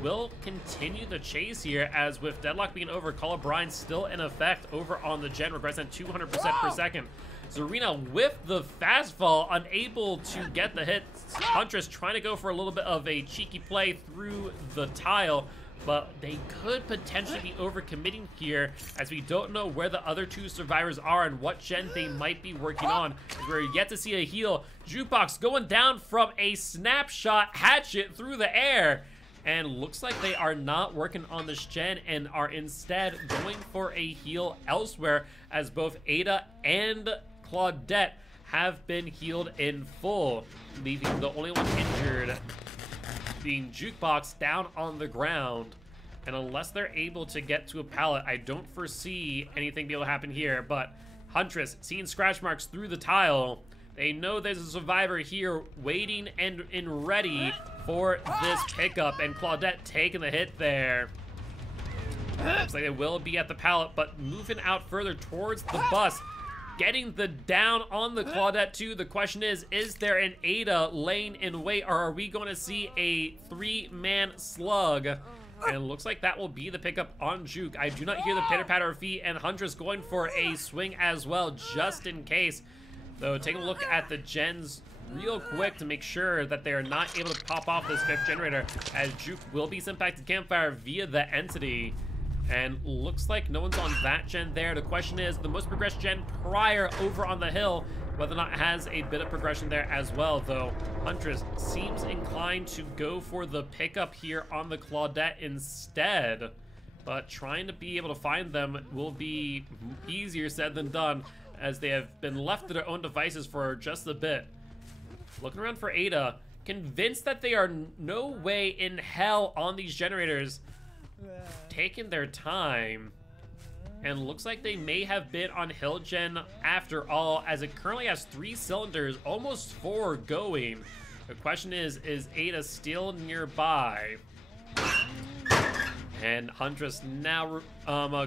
will continue the chase here, as with Deadlock being over, Call of Brine still in effect over on the gen, regressing at 200% per second. Zarina with the fastfall, unable to get the hit. Huntress trying to go for a little bit of a cheeky play through the tile, but they could potentially be overcommitting here, as we don't know where the other 2 survivors are and what gen they might be working on. We're yet to see a heal. Jukebox going down from a snapshot hatchet through the air. And looks like they are not working on this gen and are instead going for a heal elsewhere, as both Ada and Claudette have been healed in full, leaving the only one injured being Jukebox down on the ground. And unless they're able to get to a pallet, I don't foresee anything be able to happen here. But Huntress seeing scratch marks through the tile. They know there's a survivor here waiting and ready for this pickup, and Claudette taking the hit there. Looks like they will be at the pallet, but moving out further towards the bus, getting the down on the Claudette too. The question is there an Ada laying in wait, or are we going to see a 3-man slug? And it looks like that will be the pickup on Juke. I do not hear the pitter-patter of feet, and Huntress going for a swing as well, just in case. Though, taking a look at the gens real quick to make sure that they are not able to pop off this 5th generator, as Juke will be sent back to campfire via the entity. And looks like no one's on that gen there. The question is, the most progressed gen prior over on the hill, whether or not it has a bit of progression there as well, though Huntress seems inclined to go for the pickup here on the Claudette instead. But trying to be able to find them will be easier said than done, as they have been left to their own devices for just a bit. Looking around for Ada, convinced that they are no way in hell on these generators, taking their time, and looks like they may have been on hill gen after all, as it currently has 3 cylinders, almost 4 going. The question is Ada still nearby? And Huntress now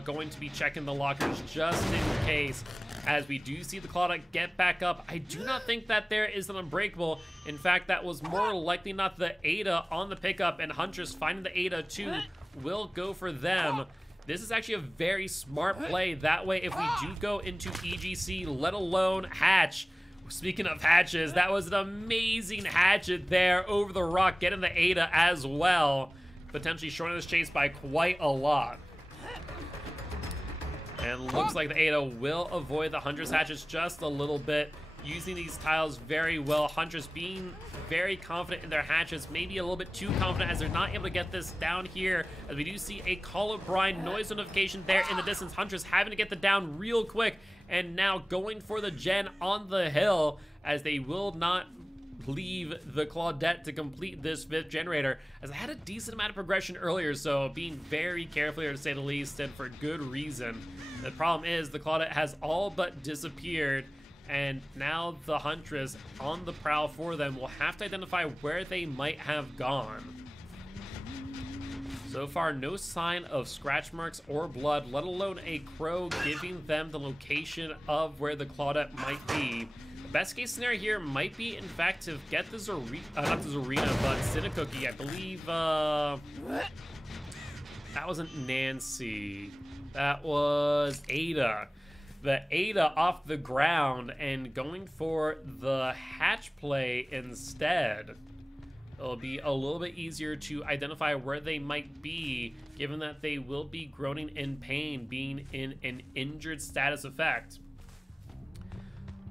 going to be checking the lockers just in case, as we do see the Claudette get back up. I do not think that there is an unbreakable. In fact, that was more likely not the Ada on the pickup, and Huntress finding the Ada too will go for them. This is actually a very smart play. That way, if we do go into EGC, let alone hatch. Speaking of hatches, that was an amazing hatchet there over the rock, getting the Ada as well. Potentially shortening this chase by quite a lot. And looks like the Ada will avoid the Huntress hatches just a little bit, using these tiles very well. Huntress being very confident in their hatches, maybe a little bit too confident, as they're not able to get this down here, as we do see a Call of Brine noise notification there in the distance. Huntress having to get the down real quick, and now going for the gen on the hill, as they will not leave the Claudette to complete this 5th generator, as I had a decent amount of progression earlier, so being very careful here to say the least, and for good reason. The problem is the Claudette has all but disappeared, and now the Huntress on the prowl for them will have to identify where they might have gone. So far, no sign of scratch marks or blood, let alone a crow giving them the location of where the Claudette might be. Best case scenario here might be, in fact, to get the Zarina, not the Zarina, but Cinnacookie. I believe, that wasn't Nancy. That was Ada. The Ada off the ground and going for the hatch play instead. It'll be a little bit easier to identify where they might be, given that they will be groaning in pain, being in an injured status effect.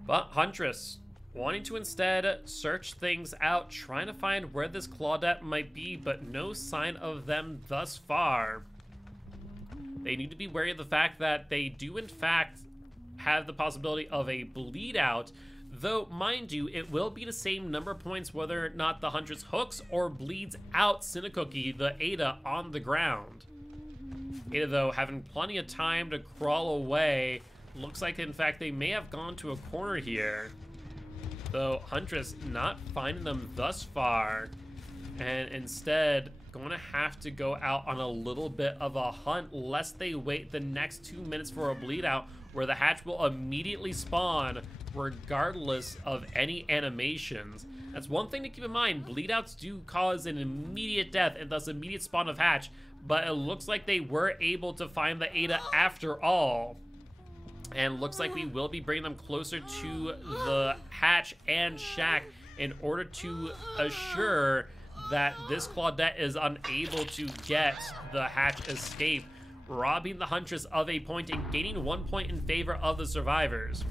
But Huntress wanting to instead search things out, trying to find where this Claudette might be, but no sign of them thus far. They need to be wary of the fact that they do in fact have the possibility of a bleed out, though mind you, it will be the same number of points whether or not the Huntress hooks or bleeds out Cinnacookie, the Ada, on the ground. Ada, though, having plenty of time to crawl away. Looks like, in fact, they may have gone to a corner here. Though Huntress not finding them thus far. And instead, going to have to go out on a little bit of a hunt lest they wait the next 2 minutes for a bleed out where the hatch will immediately spawn regardless of any animations. That's one thing to keep in mind. Bleed outs do cause an immediate death and thus immediate spawn of hatch, but it looks like they were able to find the Ada after all. And looks like we will be bringing them closer to the hatch and shack in order to assure that this Claudette is unable to get the hatch escape, robbing the Huntress of a point and gaining 1 point in favor of the survivors.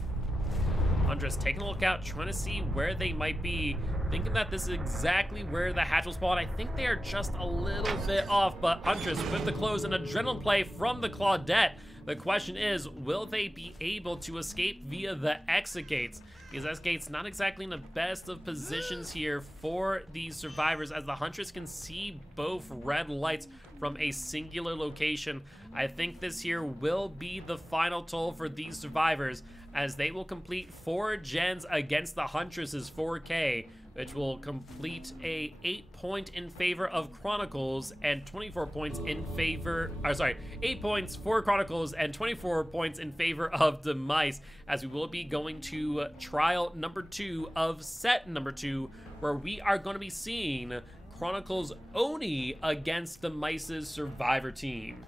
Huntress taking a look out, trying to see where they might be, thinking that this is exactly where the hatch will spawn. I think they are just a little bit off, but Huntress with the close and adrenaline play from the Claudette. The question is, will they be able to escape via the exit gates? Because exit gates not exactly in the best of positions here for these survivors, as the Huntress can see both red lights from a singular location. I think this here will be the final toll for these survivors, as they will complete 4 gens against the Huntress's 4K, which will complete a 8 point in favor of Chronicles and 24 points in favor, 8 points for Chronicles and 24 points in favor of Demice, as we will be going to trial number 2 of set number 2, where we are going to be seeing Chronicles Oni against Demice's survivor team.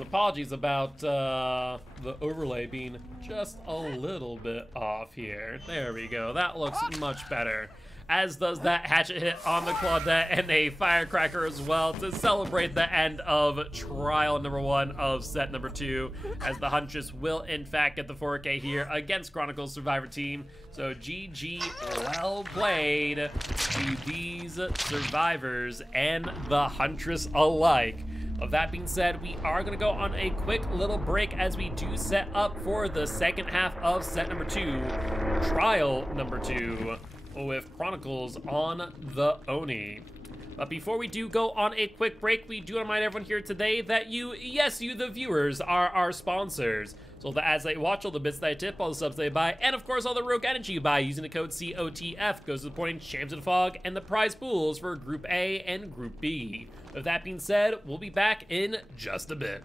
Apologies about the overlay being just a little bit off here. There we go. That looks much better. As does that hatchet hit on the Claudette and a firecracker as well to celebrate the end of trial number 1 of set number 2, as the Huntress will in fact get the 4K here against Chronicles survivor team. So GG, well played to these survivors and the Huntress alike. Of that being said, we are going to go on a quick little break as we do set up for the second half of set number 2, trial number 2, with Chronicles on the Oni. But before we do go on a quick break, we do remind everyone here today that you, yes, you the viewers, are our sponsors. So all the ads that you watch, all the bits that I tip, all the subs that I buy, and of course all the Rogue Energy you buy using the code COTF goes to the point Champs of the Fog and the prize pools for Group A and Group B. With that being said, we'll be back in just a bit.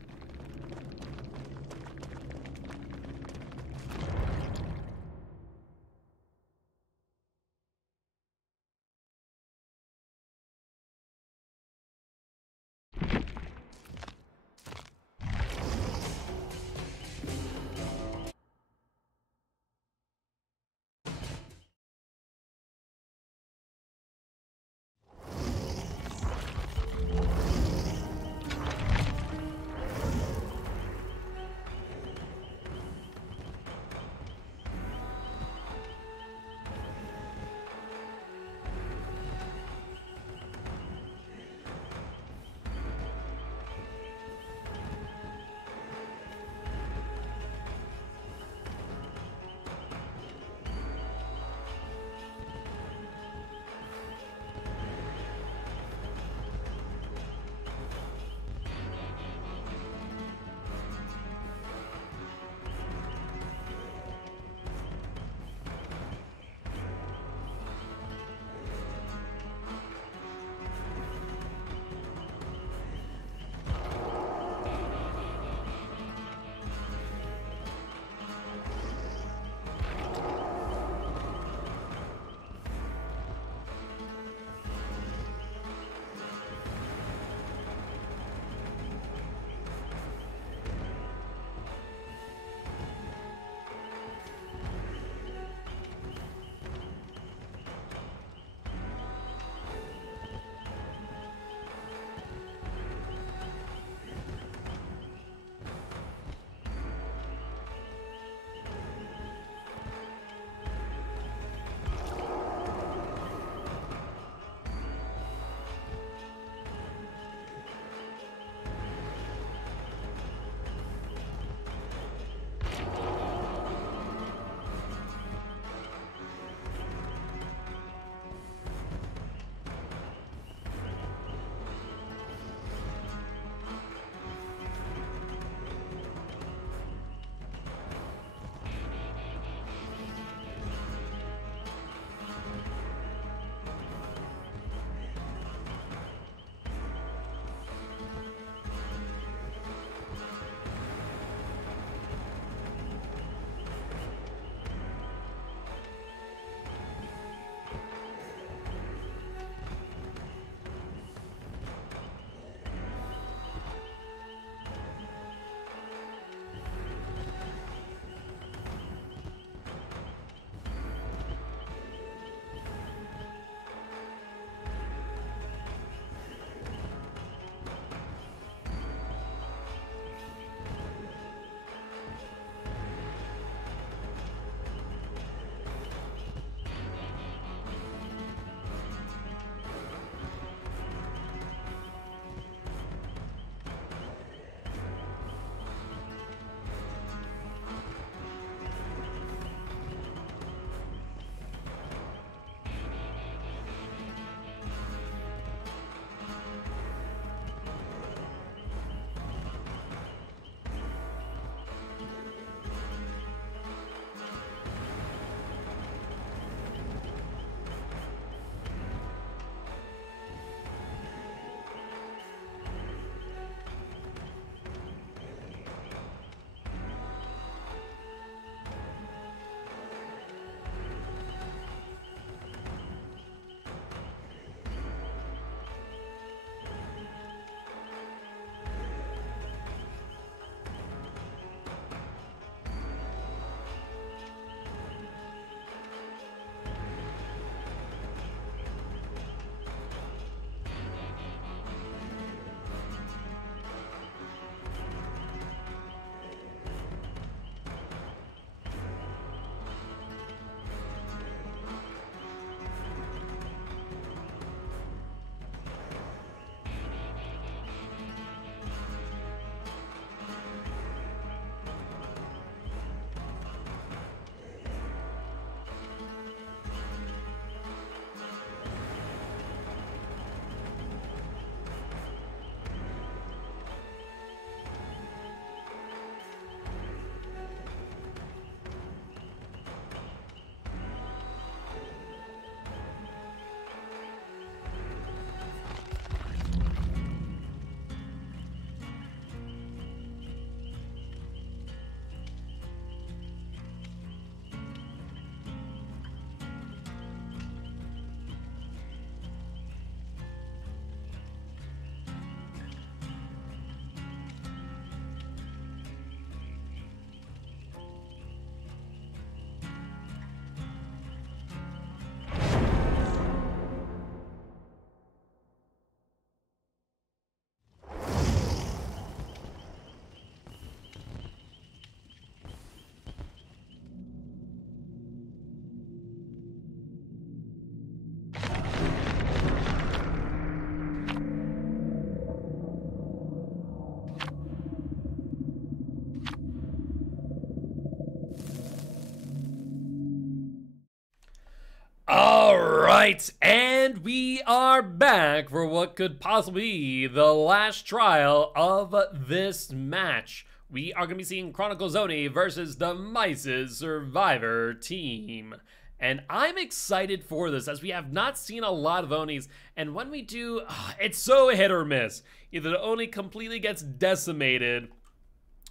All right, and we are back for what could possibly be the last trial of this match. We are going to be seeing Chronicles Oni versus Demice's Survivor team. And I'm excited for this, as we have not seen a lot of Onis, and when we do, it's so hit or miss. Either the Oni completely gets decimated,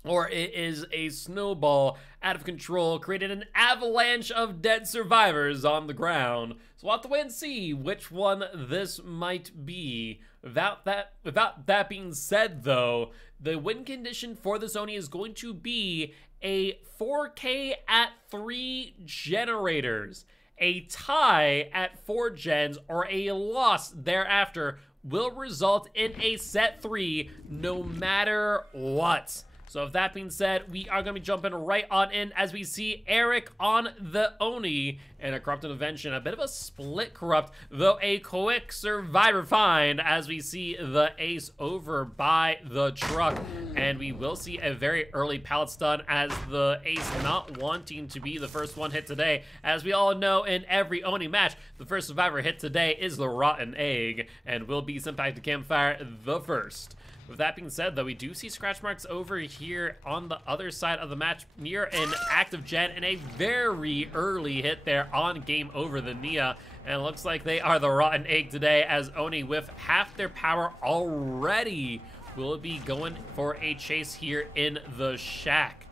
or it is a snowball out of control, created an avalanche of dead survivors on the ground. So we'll have to wait and see which one this might be. Without that being said, though, the win condition for this Oni is going to be a 4K at 3 generators. A tie at 4 gens or a loss thereafter will result in a set 3 no matter what. So with that being said, we are going to be jumping right on in as we see Eric on the Oni and a Corrupt Intervention. A bit of a split Corrupt, though a quick Survivor find as we see the Ace over by the truck. And we will see a very early pallet stun as the Ace not wanting to be the first one hit today. As we all know, in every Oni match, the first Survivor hit today is the Rotten Egg and will be sent back to Campfire the first. With that being said, though, we do see scratch marks over here on the other side of the match near an active gen and a very early hit there on Game Over the Nia. And it looks like they are the Rotten Egg today, as Oni with half their power already will be going for a chase here in the shack.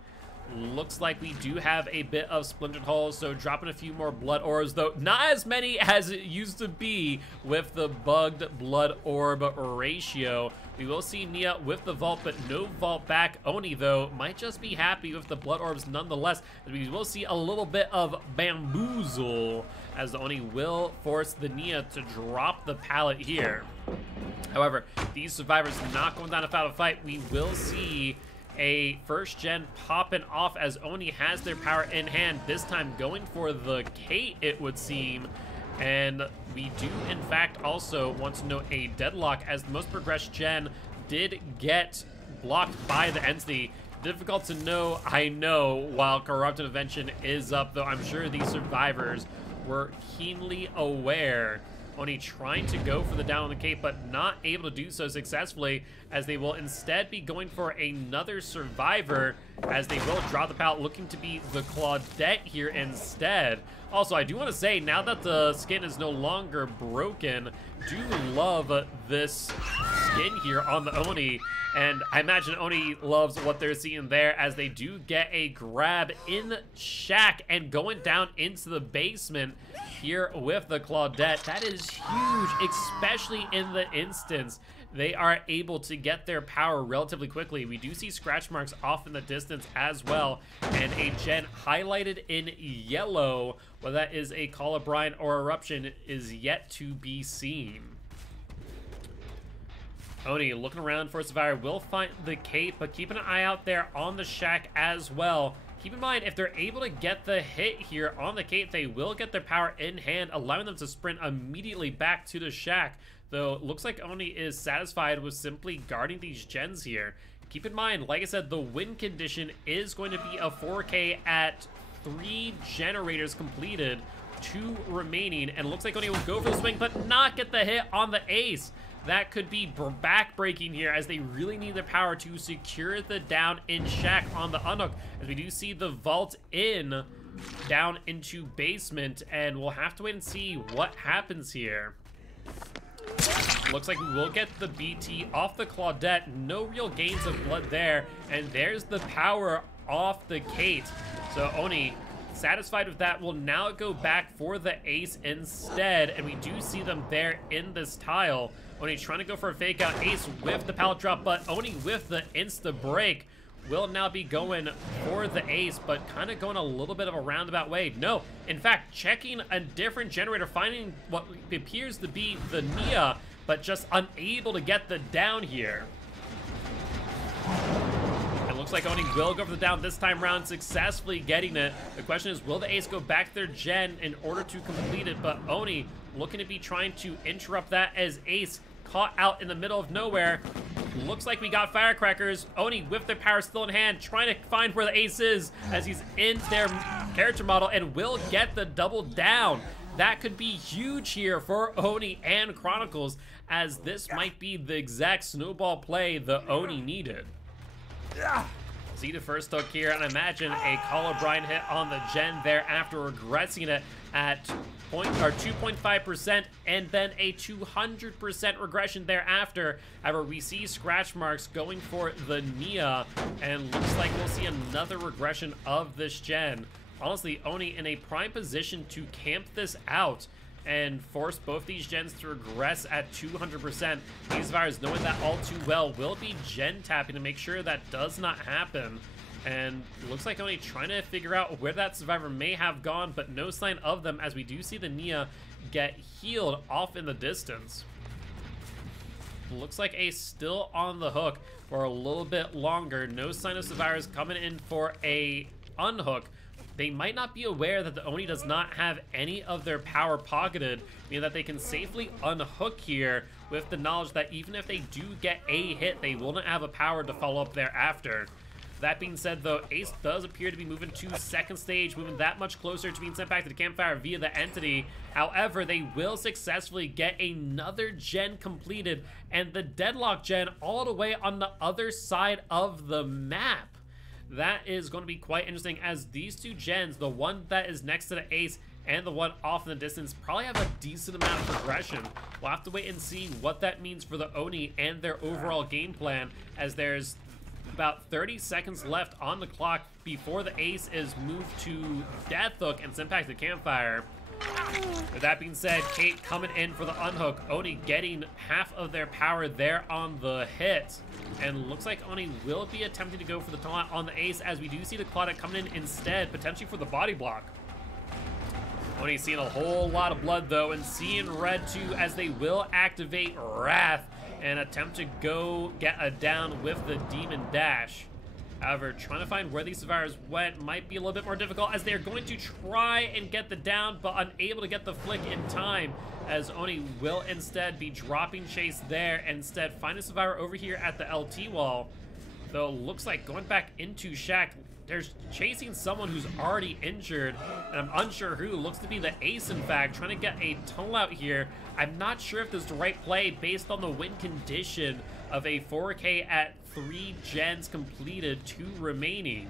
Looks like we do have a bit of splintered hulls, so dropping a few more blood orbs, though not as many as it used to be with the bugged blood orb ratio. We will see Nia with the vault, but no vault back. Oni, though, might just be happy with the blood orbs nonetheless. We will see a little bit of bamboozle as the Oni will force the Nia to drop the pallet here. However, these survivors not going down to final fight. We will see a first gen popping off as Oni has their power in hand, this time going for the Kate, it would seem. And we do, in fact, also want to note a deadlock, as the most progressed gen did get blocked by the entity. Difficult to know, I know, while Corrupt Intervention is up, though I'm sure these survivors were keenly aware. Oni trying to go for the down on the Cape, but not able to do so successfully, as they will instead be going for another survivor, as they will drop the pallet, looking to be the Claudette here instead. Also, I do want to say, now that the skin is no longer broken, do love this skin here on the Oni, and I imagine Oni loves what they're seeing there, as they do get a grab in shack and going down into the basement here with the Claudette. That is huge, especially in the instance they are able to get their power relatively quickly. We do see scratch marks off in the distance as well, and a gen highlighted in yellow. Whether that is a Call of Brine or Eruption is yet to be seen. Oni looking around for a survivor, will find the Cape, but keep an eye out there on the shack as well. Keep in mind, if they're able to get the hit here on the Cape, they will get their power in hand, allowing them to sprint immediately back to the shack. Though, it looks like Oni is satisfied with simply guarding these gens here. Keep in mind, like I said, the win condition is going to be a 4K at 3 generators completed, 2 remaining, and it looks like Oni will go for the swing, but not get the hit on the Ace. That could be back-breaking here, as they really need their power to secure the down in shack on the unhook, as we do see the vault in down into basement, and we'll have to wait and see what happens here. Looks like we will get the BT off the Claudette. No real gains of blood there, and there's the power off the Kate. So Oni, satisfied with that, will now go back for the Ace instead, and we do see them there in this tile. Oni trying to go for a fake out. Ace with the pallet drop, but Oni with the insta break will now be going for the Ace, but kind of going a little bit of a roundabout way. No, in fact, checking a different generator, finding what appears to be the Nia, but just unable to get the down here. It looks like Oni will go for the down this time round, successfully getting it. The question is, will the Ace go back to their gen in order to complete it? But Oni looking to be trying to interrupt that, as Ace caught out in the middle of nowhere. Looks like we got firecrackers. Oni with their power still in hand, trying to find where the Ace is, as he's in their character model, and will get the double down. that could be huge here for Oni and Chronicles, as this might be the exact snowball play the Oni needed. See the first hook here, and imagine a Colubrine hit on the gen there after regressing it at 2.5%, and then a 200% regression thereafter. However, we see scratch marks going for the Nia, and looks like we'll see another regression of this gen. Honestly, Oni in a prime position to camp this out and force both these gens to regress at 200%. These survivors, knowing that all too well, will be gen tapping to make sure that does not happen. And looks like Oni trying to figure out where that survivor may have gone, but no sign of them, as we do see the Nia get healed off in the distance. Looks like Ace still on the hook for a little bit longer. No sign of survivors coming in for a unhook. They might not be aware that the Oni does not have any of their power pocketed, meaning that they can safely unhook here with the knowledge that even if they do get a hit, they will not have a power to follow up thereafter. That being said, though, Ace does appear to be moving to second stage, moving that much closer to being sent back to the campfire via the entity. However, they will successfully get another gen completed, and the deadlock gen all the way on the other side of the map. That is going to be quite interesting, as these two gens, the one that is next to the Ace and the one off in the distance, probably have a decent amount of progression. We'll have to wait and see what that means for the Oni and their overall game plan, as there's about 30 seconds left on the clock before the Ace is moved to Death Hook and sent back to the campfire. With that being said, Kate coming in for the unhook. Oni getting half of their power there on the hit. And looks like Oni will be attempting to go for the taunt on the Ace, as we do see the Claudette coming in instead, potentially for the body block. Oni seeing a whole lot of blood though, and seeing red too, as they will activate Wrath and attempt to go get a down with the Demon Dash. However, trying to find where these survivors went might be a little bit more difficult, as they're going to try and get the down, but unable to get the flick in time, as Oni will instead be dropping chase there, and instead find a survivor over here at the LT wall. Though looks like going back into Shack, they're chasing someone who's already injured, and I'm unsure who. Looks to be the Ace, in fact, trying to get a tunnel out here. I'm not sure if this is the right play based on the win condition of a 4K at 3 gens completed, 2 remaining.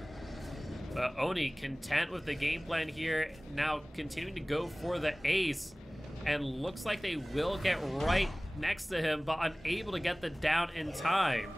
But Oni content with the game plan here, now continuing to go for the Ace, and looks like they will get right next to him, but unable to get the down in time.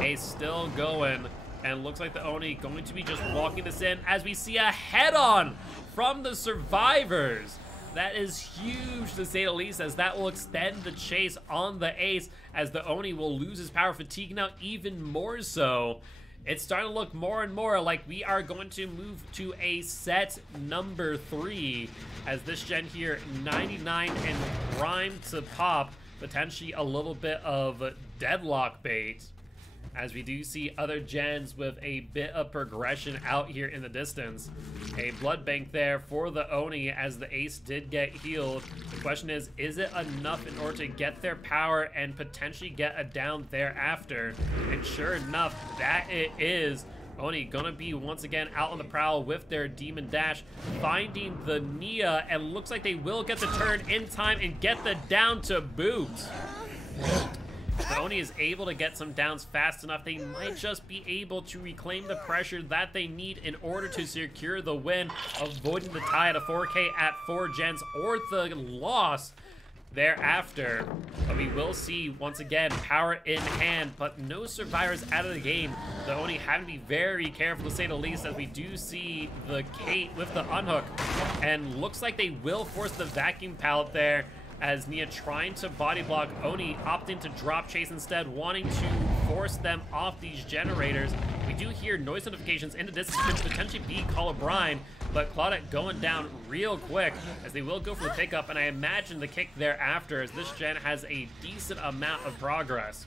Ace still going, and looks like the Oni going to be just walking this in, as we see a head-on from the survivors. That is huge, to say the least, as that will extend the chase on the Ace, as the Oni will lose his power fatigue now even more so. It's starting to look more and more like we are going to move to a set number 3, as this gen here, 99 and primed to pop, potentially a little bit of deadlock bait, as we do see other gens with a bit of progression out here in the distance. A blood bank there for the Oni, as the Ace did get healed. The question is it enough in order to get their power and potentially get a down thereafter? And sure enough, that it is. Oni gonna be once again out on the prowl with their Demon Dash, finding the Nia, and looks like they will get the turn in time and get the down to boot. If Oni is able to get some downs fast enough, they might just be able to reclaim the pressure that they need in order to secure the win, avoiding the tie at a 4K at 4 gens, or the loss thereafter. But we will see, once again, power in hand, but no survivors out of the game. The Oni having to be very careful, to say the least, as we do see the Kate with the unhook, and looks like they will force the vacuum pallet there, as Nia trying to body block. Oni opting to drop chase instead, wanting to force them off these generators. We do hear noise notifications in the distance, could potentially be Colubrine, but Claudette going down real quick, as they will go for the pickup, and I imagine the kick thereafter, as this gen has a decent amount of progress.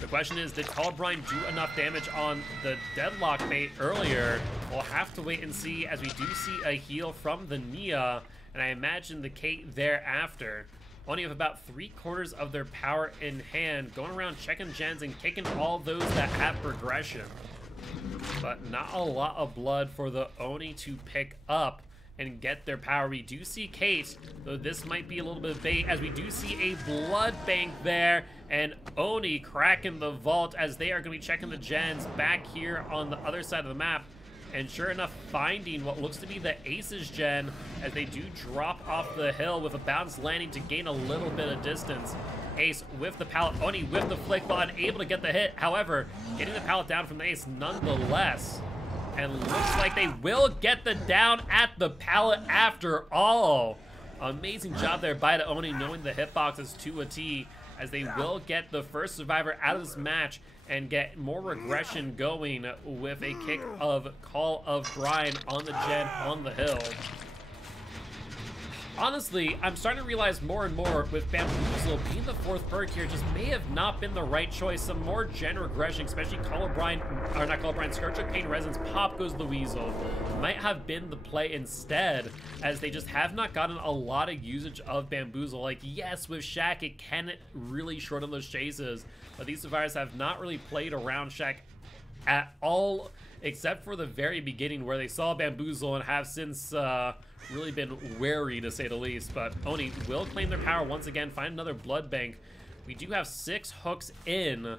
The question is, did Colubrine do enough damage on the deadlock bait earlier? We'll have to wait and see, as we do see a heal from the Nia, and I imagine the Kate thereafter. Only have about 3/4 of their power in hand, going around checking gens and kicking all those that have progression. But not a lot of blood for the Oni to pick up, and get their power. We do see Kate, though this might be a little bit of bait, as we do see a blood bank there, and Oni cracking the vault as they are going to be checking the gens back here on the other side of the map. And sure enough, finding what looks to be the Aces gen as they do drop off the hill with a bounce landing to gain a little bit of distance. Ace with the pallet, Oni with the flick, but unable to get the hit. However, getting the pallet down from the Ace nonetheless. And looks like they will get the down at the pallet after all. Amazing job there by the Oni, knowing the hitbox is to a T, as they will get the first survivor out of this match and get more regression going with a kick of Call of Brine on the gen on the hill. Honestly, I'm starting to realize more and more with Bamboozle being the 4th perk here just may have not been the right choice. Some more gen regression, especially Call of Brine, or not Call of Brine, Scourge Pain Resonance, Pop goes the Weasel, might have been the play instead, as they just have not gotten a lot of usage of Bamboozle. Like, yes, with Shaq, it can really shorten those chases, but these survivors have not really played around Shaq at all, except for the very beginning where they saw Bamboozle and have since really been wary, to say the least. But Oni will claim their power once again, find another blood bank. We do have 6 hooks in,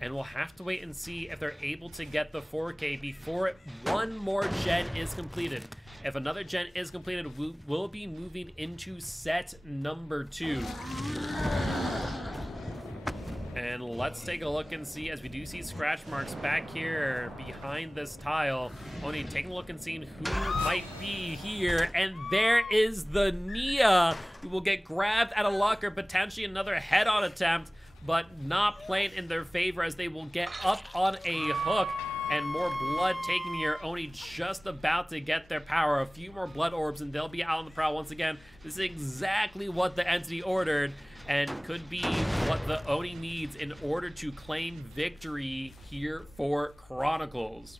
and we'll have to wait and see if they're able to get the 4K before one more gen is completed. If another gen is completed, we'll be moving into set number 2. And let's take a look and see, as we do see scratch marks back here behind this tile. Oni taking a look and seeing who might be here. And there is the Nia, who will get grabbed at a locker, potentially another head-on attempt, but not playing in their favor, as they will get up on a hook. And more blood taken here. Oni just about to get their power. A few more blood orbs and they'll be out on the prowl once again. This is exactly what the entity ordered, and could be what the Oni needs in order to claim victory here for Chronicles.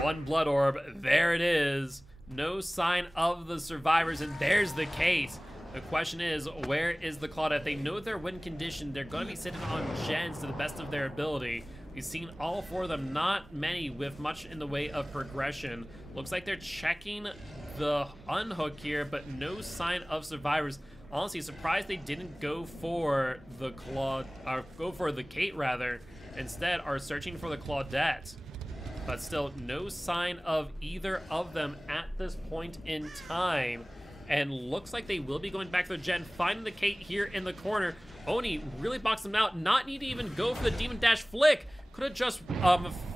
1 blood orb, there it is. No sign of the survivors, and there's the case. The question is, where is the Claudette? They know their win condition. They're going to be sitting on gens to the best of their ability. We've seen all 4 of them, not many with much in the way of progression. Looks like they're checking the unhook here, but no sign of survivors. Honestly, surprised they didn't go for the Kate rather. Instead, are searching for the Claudette. But still, no sign of either of them at this point in time. And looks like they will be going back to the gen, finding the Kate here in the corner. Oni really boxed them out, not need to even go for the Demon Dash flick. Could have just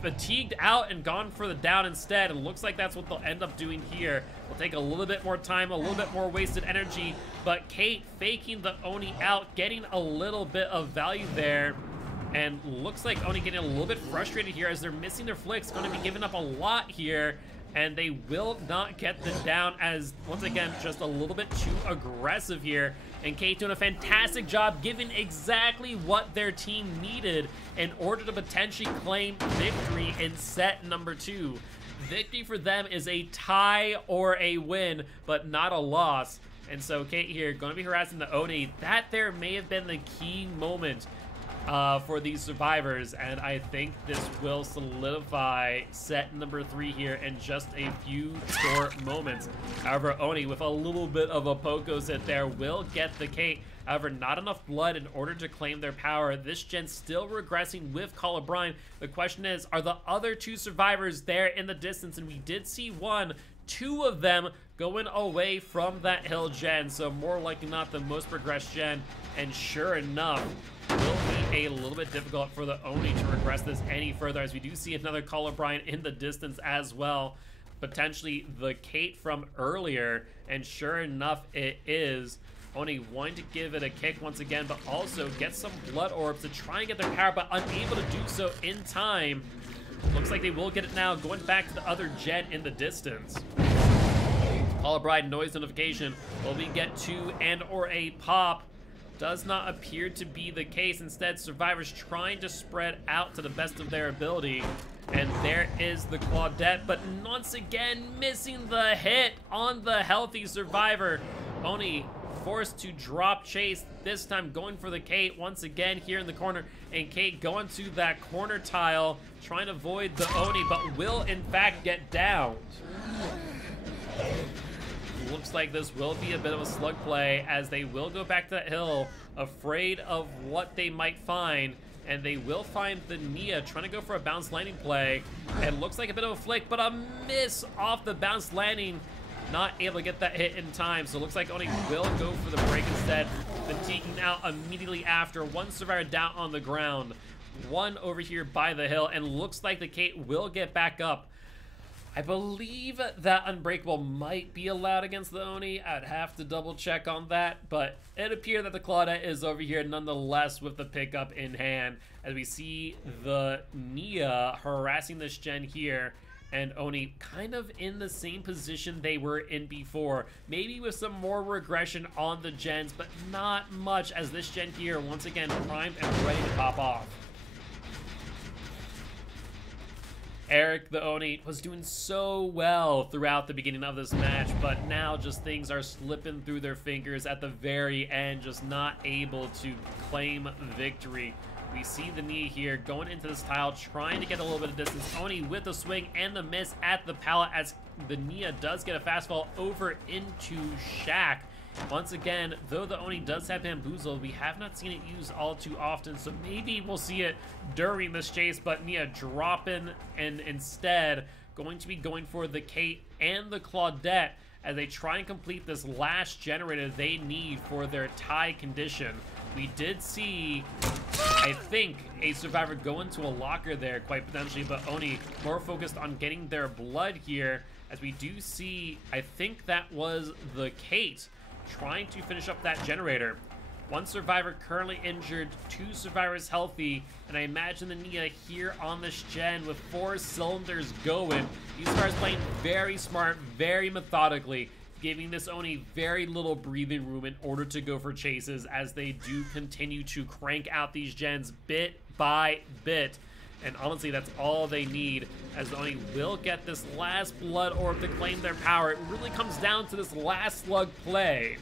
fatigued out and gone for the down instead, and looks like that's what they'll end up doing here. Will take a little bit more time, a little bit more wasted energy, but Kate faking the Oni out, getting a little bit of value there, and looks like Oni getting a little bit frustrated here as they're missing their flicks, going to be giving up a lot here, and they will not get the down, as once again, just a little bit too aggressive here. And Kate doing a fantastic job giving exactly what their team needed in order to potentially claim victory in set number 2. Victory for them is a tie or a win, but not a loss. And so Kate here going to be harassing the Oni. That there may have been the key moment for these survivors, and I think this will solidify set number 3 here in just a few short moments. However, Oni with a little bit of a Poco sit there will get the Kate. However, not enough blood in order to claim their power. This gen still regressing with Call of Brine. The question is, are the other 2 survivors there in the distance? And we did see 2 of them going away from that hill gen, so more likely not the most progressed gen. And sure enough, will be a little bit difficult for the Oni to regress this any further, as we do see another Call of Brine in the distance as well. Potentially the Kate from earlier, and sure enough it is. Oni wanting to give it a kick once again, but also get some blood orbs to try and get their power, but unable to do so in time. Looks like they will get it now, going back to the other gen in the distance. Call of Brine noise notification. Will we get 2 and or a pop? Does not appear to be the case. Instead, survivors trying to spread out to the best of their ability. And there is the Claudette, but once again missing the hit on the healthy survivor. Oni forced to drop chase, this time going for the Kate once again here in the corner. And Kate going to that corner tile, trying to avoid the Oni, but will in fact get downed. like this will be a bit of a slug play as they will go back to that hill, afraid of what they might find. And they will find the Nia trying to go for a bounce landing play. It looks like a bit of a flick, but a miss off the bounce landing. Not able to get that hit in time, so it looks like Oni will go for the break instead. Fatiguing out immediately after. One survivor down on the ground. One over here by the hill, and looks like the Kate will get back up. I believe that Unbreakable might be allowed against the Oni. I'd have to double check on that, but it appears that the Claudette is over here nonetheless with the pickup in hand, as we see the Nia harassing this gen here, and Oni kind of in the same position they were in before. Maybe with some more regression on the gens, but not much, as this gen here once again primed and ready to pop off. Eric, the Oni, was doing so well throughout the beginning of this match, but now just things are slipping through their fingers at the very end, just not able to claim victory. We see the Nia here going into this tile, trying to get a little bit of distance. Oni with the swing and the miss at the pallet, as the Nia does get a fastball over into Shaq. Once again, though the Oni does have Bamboozle, we have not seen it used all too often, so maybe we'll see it during this chase, but Nia dropping and instead going to be going for the Kate and the Claudette as they try and complete this last generator they need for their tie condition. We did see, I think, a survivor go into a locker there quite potentially, but Oni more focused on getting their blood here, as we do see, I think that was the Kate trying to finish up that generator. One survivor currently injured, 2 survivors healthy, and I imagine the Nia here on this gen with 4 cylinders going. These survivors playing very smart, very methodically, giving this Oni very little breathing room in order to go for chases as they do continue to crank out these gens bit by bit. And honestly, that's all they need, as the Oni will get this last blood orb to claim their power. It really comes down to this last slug play.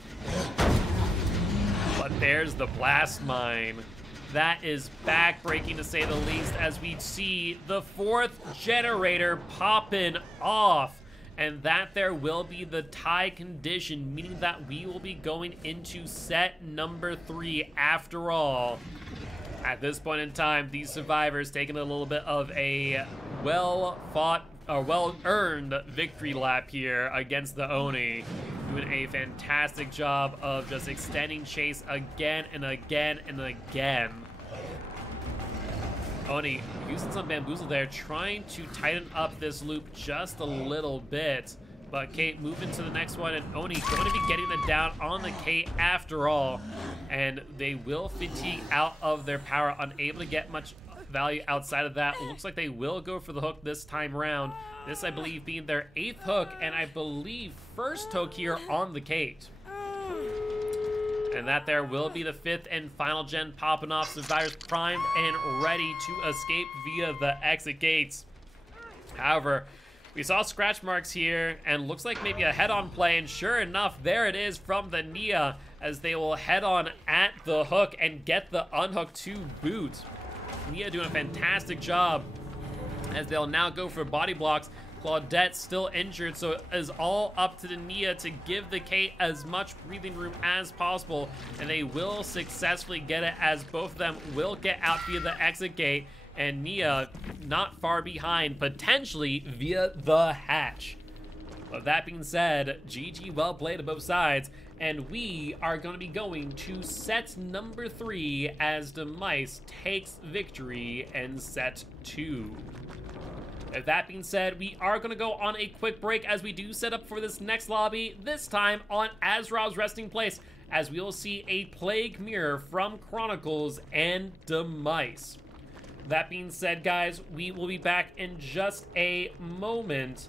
But there's the blast mine. That is backbreaking to say the least, as we see the 4th generator popping off. And that there will be the tie condition, meaning that we will be going into set number 3 after all. At this point in time, these survivors taking a little bit of a well-fought or well-earned victory lap here against the Oni, doing a fantastic job of just extending chase again and again and again. Oni using some Bamboozle there, trying to tighten up this loop just a little bit. But Kate moving to the next one, and Oni going to be getting the down on the Kate after all. And they will fatigue out of their power, unable to get much value outside of that. Looks like they will go for the hook this time around. This, I believe, being their 8th hook, and I believe 1st hook here on the Kate. And that there will be the 5th and final gen popping off. Survivors primed and ready to escape via the exit gates. However, we saw scratch marks here, and looks like maybe a head-on play, and sure enough, there it is from the Nia, as they will head on at the hook and get the unhook to boot. Nia doing a fantastic job, as they'll now go for body blocks. Claudette still injured, so it is all up to the Nia to give the Kate as much breathing room as possible, and they will successfully get it, as both of them will get out via the exit gate, and Nia not far behind, potentially via the hatch. But that being said, GG, well played on both sides, and we are going to be going to set number 3 as Demice takes victory in set 2. With that being said, we are going to go on a quick break as we do set up for this next lobby, this time on Azrael's resting place, as we will see a Plague Mirror from Chronicles and Demice. That being said, guys, we will be back in just a moment.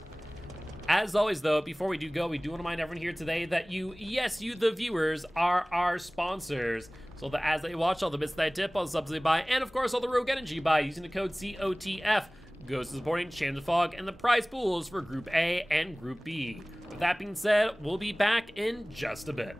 As always, though, before we do go, we do want to remind everyone here today that you, yes, you, the viewers, are our sponsors. So that as they watch, all the bits that I tip, all the subs they buy, and of course, all the Rogue Energy buy using the code COTF goes to supporting Channel Fog and the prize pools for Group A and Group B. With that being said, we'll be back in just a bit.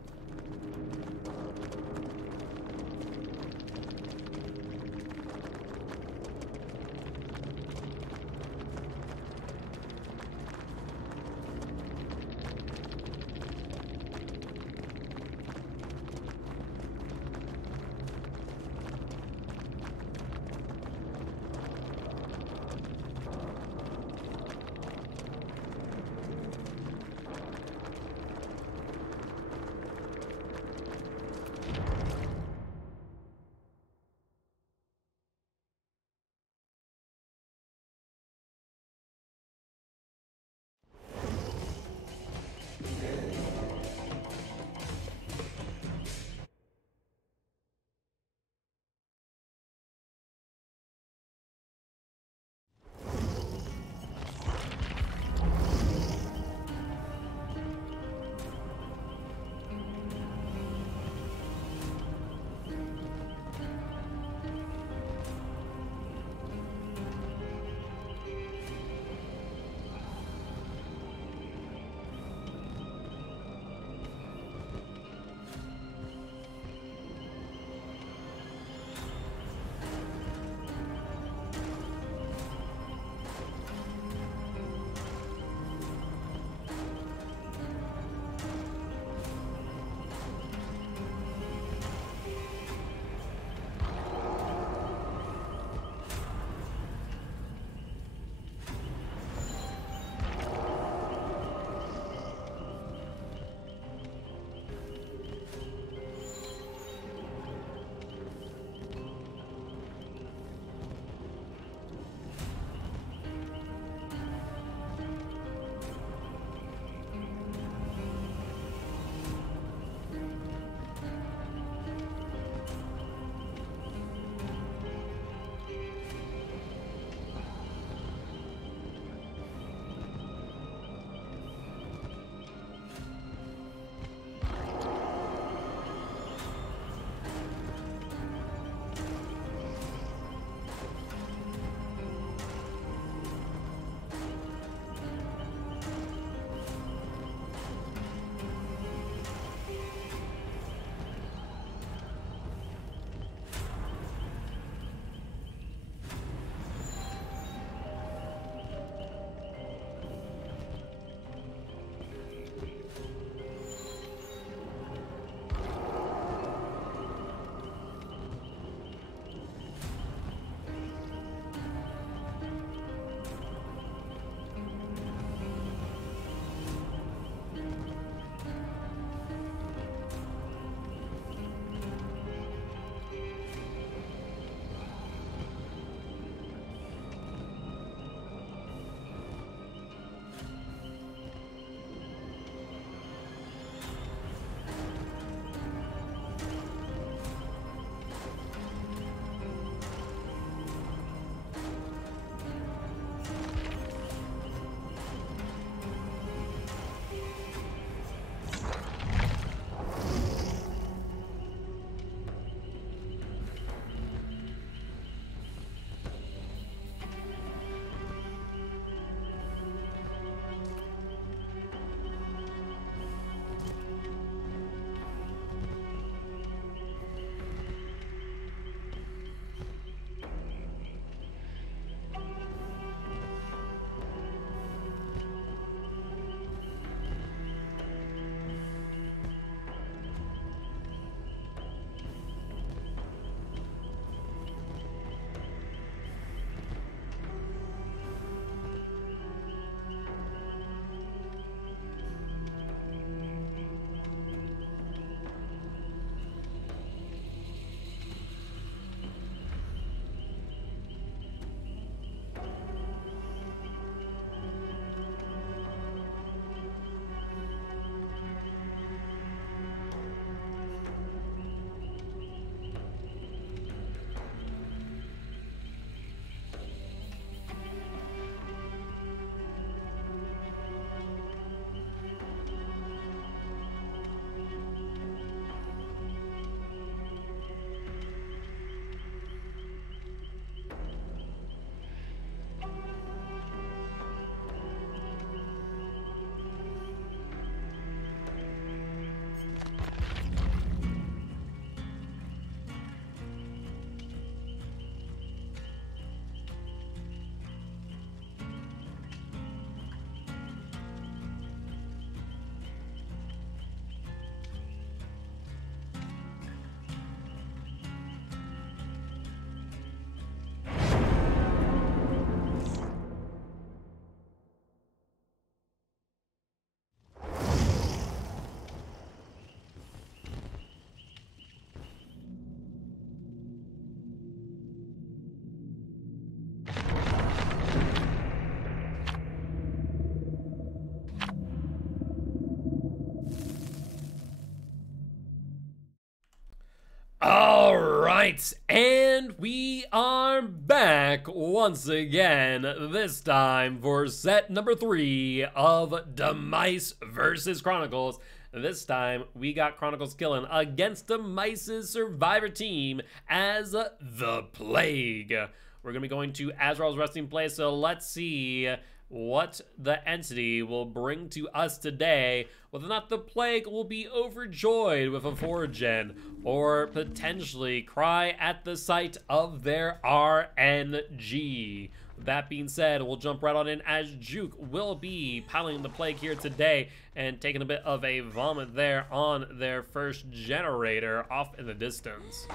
All right, and we are back once again, this time for set number 3 of Demice versus Chronicles. This time, we got Chronicles killing against Demice's Survivor team as the Plague. We're going to be going to Azrael's resting place, so let's see what the entity will bring to us today, whether or not the Plague will be overjoyed with a 4-gen, or potentially cry at the sight of their RNG. That being said, we'll jump right on in as Juke will be piloting the Plague here today and taking a bit of a vomit there on their first generator off in the distance.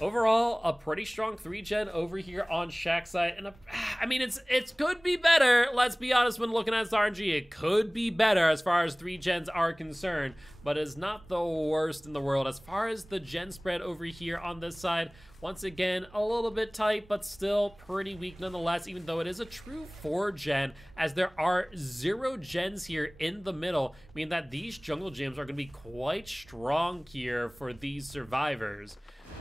Overall, a pretty strong 3-gen over here on Shaq's side, and I mean, it could be better. Let's be honest, when looking at RNG, it could be better as far as 3-gens are concerned, but it's not the worst in the world. As far as the gen spread over here on this side, once again, a little bit tight, but still pretty weak nonetheless, even though it is a true 4-gen, as there are 0 gens here in the middle, meaning that these jungle gyms are going to be quite strong here for these survivors.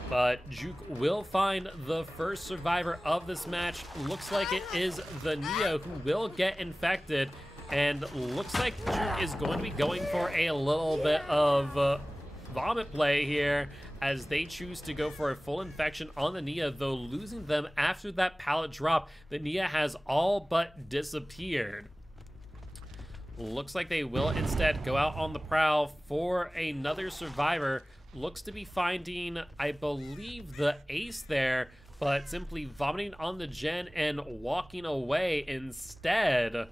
But Juke will find the first survivor of this match. Looks like it is the Neo who will get infected. And looks like Juke is going to be going for a little bit of vomit play here as they choose to go for a full infection on the Nia, though losing them after that pallet drop. The Nia has all but disappeared. Looks like they will instead go out on the prowl for another survivor. Looks to be finding, I believe, the ace there, but simply vomiting on the gen and walking away instead.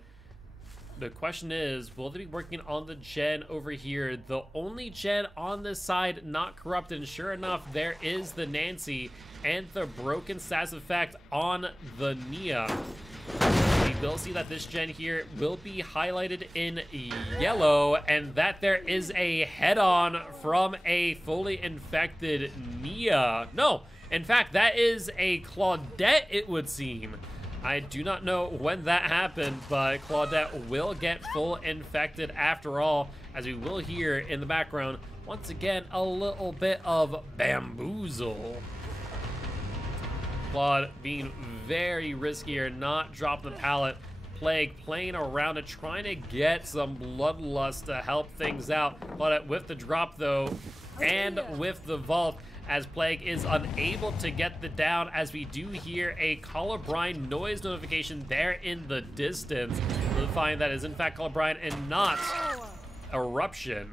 The question is, will they be working on the gen over here? The only gen on this side not corrupted, and sure enough, there is the Nancy and the broken status effect on the Nia. We will see that this gen here will be highlighted in yellow, and that there is a head-on from a fully infected Nia. No, in fact, that is a Claudette, it would seem. I do not know when that happened, but Claudette will get full infected after all, as we will hear in the background, once again, a little bit of bamboozle. Claude being very risky here, not dropping the pallet. Plague playing around it, trying to get some bloodlust to help things out. Claudette with the drop though, and with the vault, as Plague is unable to get the down, as we do hear a Colubrine noise notification there in the distance. We'll find that is in fact Colubrine and not Eruption.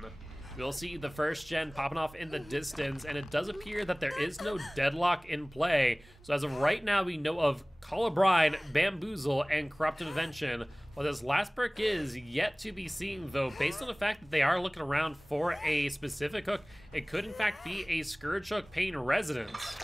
We'll see the first gen popping off in the distance, and it does appear that there is no deadlock in play. So as of right now, we know of Colubrine, Bamboozle, and Corrupted Invention. What this last perk is yet to be seen, though, based on the fact that they are looking around for a specific hook. It could in fact be a Scourge Hook paying residence.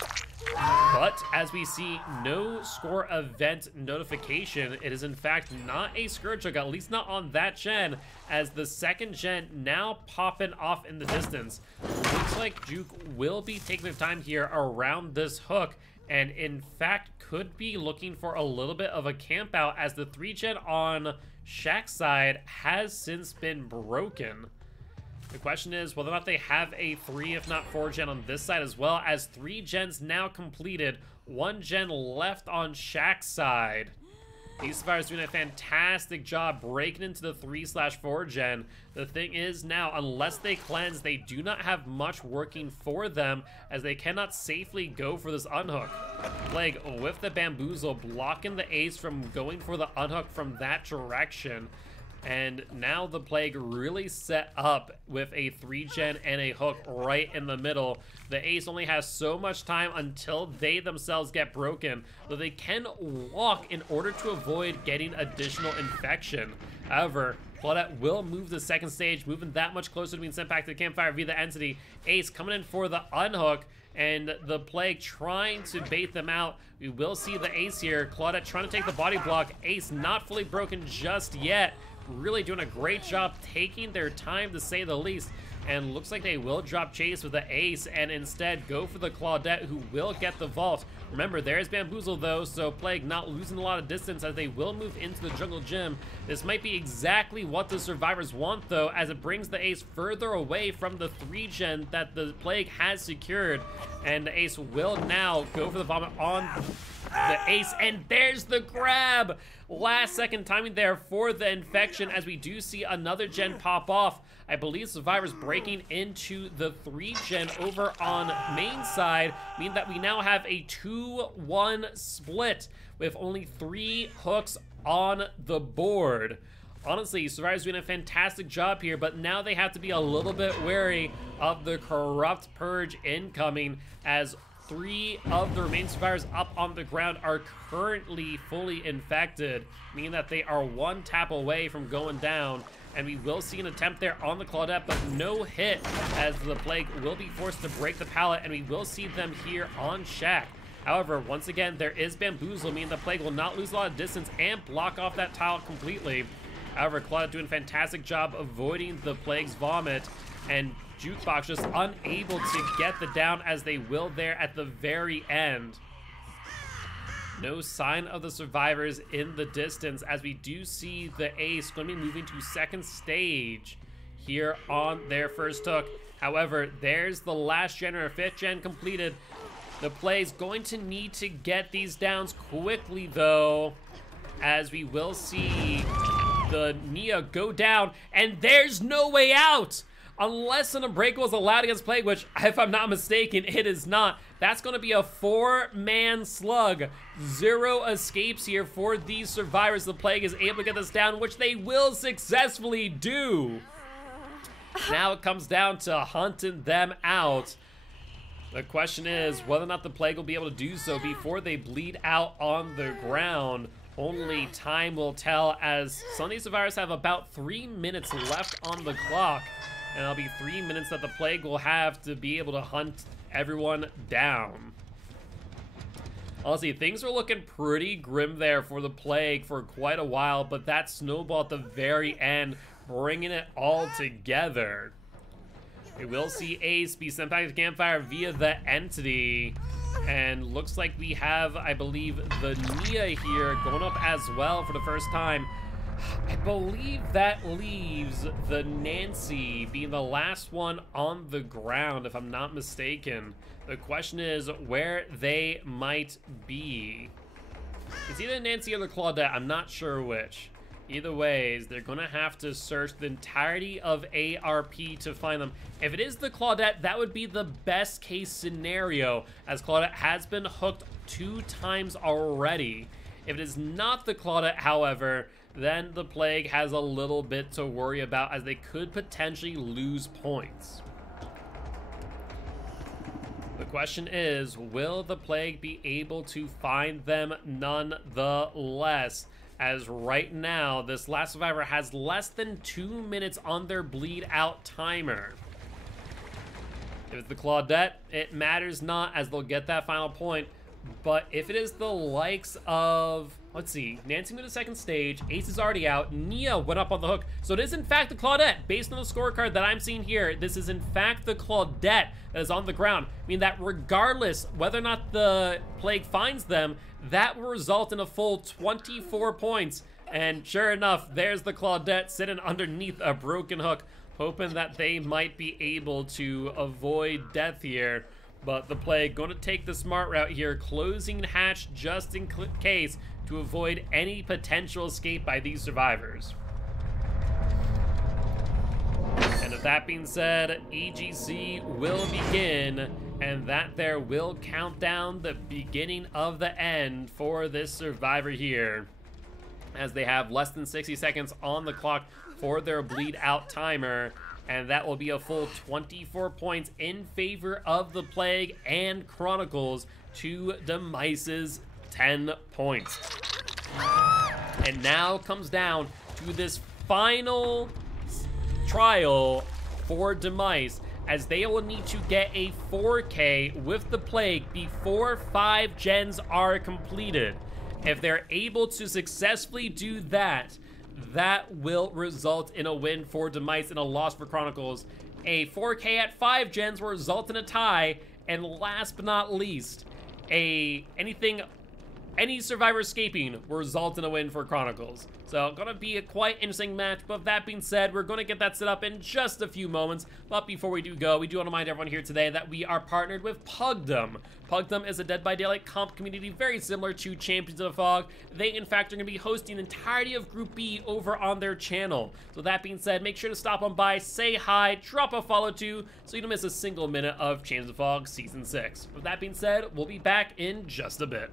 But as we see, no score event notification. It is in fact not a Scourge Hook, at least not on that gen, as the second gen now popping off in the distance. Looks like Juke will be taking their time here around this hook, and in fact could be looking for a little bit of a camp out, as the 3-gen on Shaq's side has since been broken. The question is whether or not they have a 3, if not 4-gen on this side as well, as 3 gens now completed, 1 gen left on Shaq's side. These survivors doing a fantastic job breaking into the 3/4-gen. The thing is now, unless they cleanse, they do not have much working for them, as they cannot safely go for this unhook. Plague with the bamboozle, blocking the ace from going for the unhook from that direction. And now the Plague really set up with a 3-gen and a hook right in the middle. The ace only has so much time until they themselves get broken, though they can walk in order to avoid getting additional infection. However, Claudette will move the second stage, moving that much closer to being sent back to the campfire via the entity. Ace coming in for the unhook, and the Plague trying to bait them out. We will see the ace here. Claudette trying to take the body block. Ace not fully broken just yet. Really doing a great job taking their time, to say the least. and looks like they will drop chase with the Ace and instead go for the Claudette, who will get the vault. Remember, there's Bamboozle though, so Plague not losing a lot of distance as they will move into the jungle gym. This might be exactly what the survivors want though, as it brings the Ace further away from the 3-gen that the Plague has secured. And the Ace will now go for the vomit on the Ace, and there's the grab! Last second timing there for the infection, as we do see another gen pop off. I believe survivors breaking into the 3-gen over on main side mean that we now have a 2-1 split with only 3 hooks on the board. Honestly, survivors doing a fantastic job here, but now they have to be a little bit wary of the corrupt purge incoming, as 3 of the remaining survivors up on the ground are currently fully infected, meaning that they are 1 tap away from going down. And we will see an attempt there on the Claudette, but no hit, as the Plague will be forced to break the pallet, and we will see them here on Shack. However, once again, there is Bamboozle, meaning the Plague will not lose a lot of distance and block off that tile completely. However, Claudette doing a fantastic job avoiding the Plague's vomit, and Jukebox just unable to get the down, as they will there at the very end. No sign of the survivors in the distance, as we do see the Ace going to be moving to second stage here on their first hook. However, there's the last gen or 5th gen completed. The Play's going to need to get these downs quickly though, as we will see the Nia go down, and there's no way out! Unless an Unbreakable is allowed against Plague, which, if I'm not mistaken, it is not. That's going to be a 4-man slug. 0 escapes here for these survivors. The Plague is able to get this down, which they will successfully do. Now it comes down to hunting them out. The question is whether or not the Plague will be able to do so before they bleed out on the ground. Only time will tell, as some of these survivors have about 3 minutes left on the clock. And it'll be 3 minutes that the Plague will have to be able to hunt everyone down. Honestly, things were looking pretty grim there for the Plague for quite a while, but that snowball at the very end, bringing it all together. We will see Ace be sent back to the campfire via the entity. And looks like we have, I believe, the Nia here going up as well for the first time. I believe that leaves the Nancy being the last one on the ground, if I'm not mistaken. The question is where they might be. It's either Nancy or the Claudette, I'm not sure which. Either ways, they're gonna have to search the entirety of ARP to find them. If it is the Claudette, that would be the best case scenario, as Claudette has been hooked 2 times already. If it is not the Claudette, however, then the Plague has a little bit to worry about, as they could potentially lose points. The question is, will the Plague be able to find them nonetheless? As right now, this last survivor has less than 2 minutes on their bleed out timer. If it's the Claudette, it matters not, as they'll get that final point. But if it is the likes of, let's see, Nancy moved to second stage, Ace is already out, Nia went up on the hook. So it is in fact the Claudette. Based on the scorecard that I'm seeing here, this is in fact the Claudette that is on the ground. I mean that regardless whether or not the Plague finds them, that will result in a full 24 points. And sure enough, there's the Claudette sitting underneath a broken hook, hoping that they might be able to avoid death here. But the Plague going to take the smart route here, closing hatch just in case to avoid any potential escape by these survivors. And with that being said, EGC will begin, and that there will count down the beginning of the end for this survivor here, as they have less than 60 seconds on the clock for their bleed out timer. And that will be a full 24 points in favor of the Plague and Chronicles to Demice's 10 points. And now comes down to this final trial for Demice, as they will need to get a 4K with the Plague before 5 gens are completed. If they're able to successfully do that, that will result in a win for Demice and a loss for Chronicles. A 4K at 5 gens will result in a tie, and last but not least, any survivor escaping will result in a win for Chronicles. So, gonna be a quite interesting match, but that being said, we're gonna get that set up in just a few moments. But before we do go, we do want to remind everyone here today that we are partnered with Pugdom. Pugdom is a Dead by Daylight comp community very similar to Champions of the Fog. They, in fact, are gonna be hosting the entirety of Group B over on their channel. So that being said, make sure to stop on by, say hi, drop a follow too, so you don't miss a single minute of Champions of the Fog Season 6. With that being said, we'll be back in just a bit.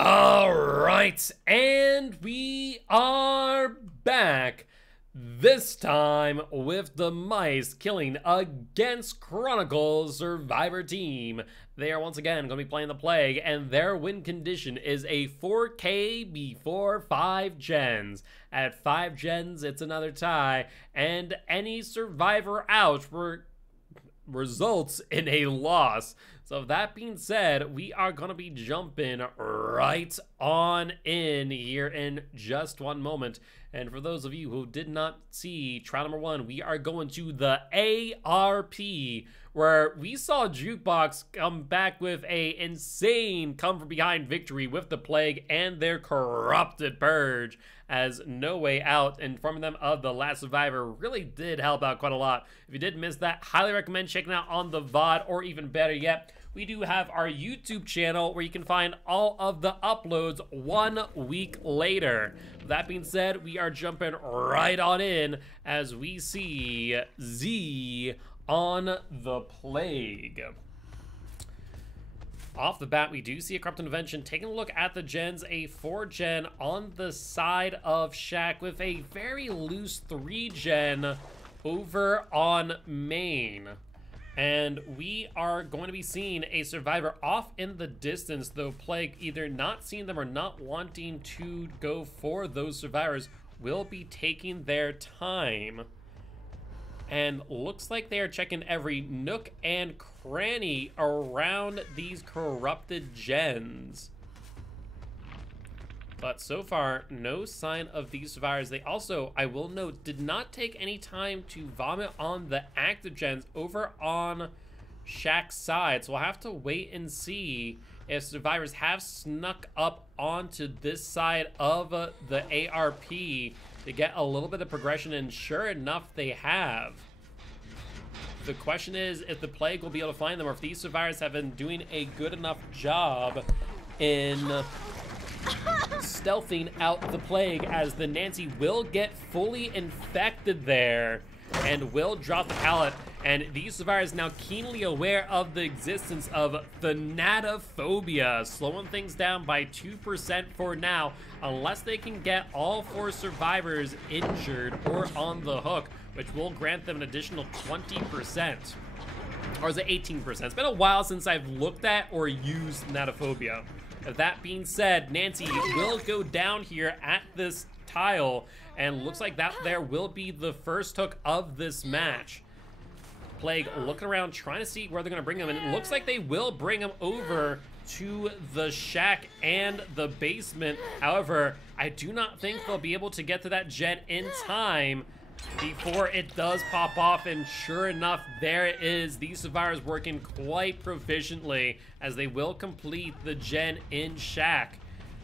All right, and we are back. This time with Demice killing against Chronicles Survivor Team. They are once again going to be playing the Plague, and their win condition is a 4K before 5 gens. At 5 gens, it's another tie, and any survivor out results in a loss. So that being said, we are going to be jumping right on in here in just one moment. And for those of you who did not see trial number 1, we are going to the ARP, where we saw Jukebox come back with a insane come from behind victory with the Plague and their corrupted purge, as No Way Out informing them of the last survivor really did help out quite a lot. If you did miss that, highly recommend checking out on the VOD, or even better yet, we do have our YouTube channel where you can find all of the uploads 1 week later. That being said, we are jumping right on in as we see Z on the Plague. Off the bat, we do see a Corrupt Intervention. Taking a look at the gens, a 4-gen on the side of Shack with a very loose 3-gen over on main. And we are going to be seeing a survivor off in the distance, though Plague either not seeing them or not wanting to go for those survivors will be taking their time. And looks like they are checking every nook and cranny around these corrupted gens. But so far, no sign of these survivors. They also, I will note, did not take any time to vomit on the active gens over on Shack's side. So we'll have to wait and see if survivors have snuck up onto this side of the ARP to get a little bit of progression, and sure enough, they have. The question is if the Plague will be able to find them, or if these survivors have been doing a good enough job in stealthing out the Plague, as the Nancy will get fully infected there and will drop the pallet. And these survivors now keenly aware of the existence of thanatophobia, slowing things down by 2% for now, unless they can get all 4 survivors injured or on the hook, which will grant them an additional 20%. Or is it 18%? It's been a while since I've looked at or used thanatophobia. That being said, Nancy will go down here at this tile, and looks like that there will be the first hook of this match. Plague looking around, trying to see where they're going to bring him, and it looks like they will bring him over to the shack and the basement. However, I do not think they'll be able to get to that gen in time before it does pop off, and sure enough, there it is. These survivors working quite proficiently as they will complete the gen in shack.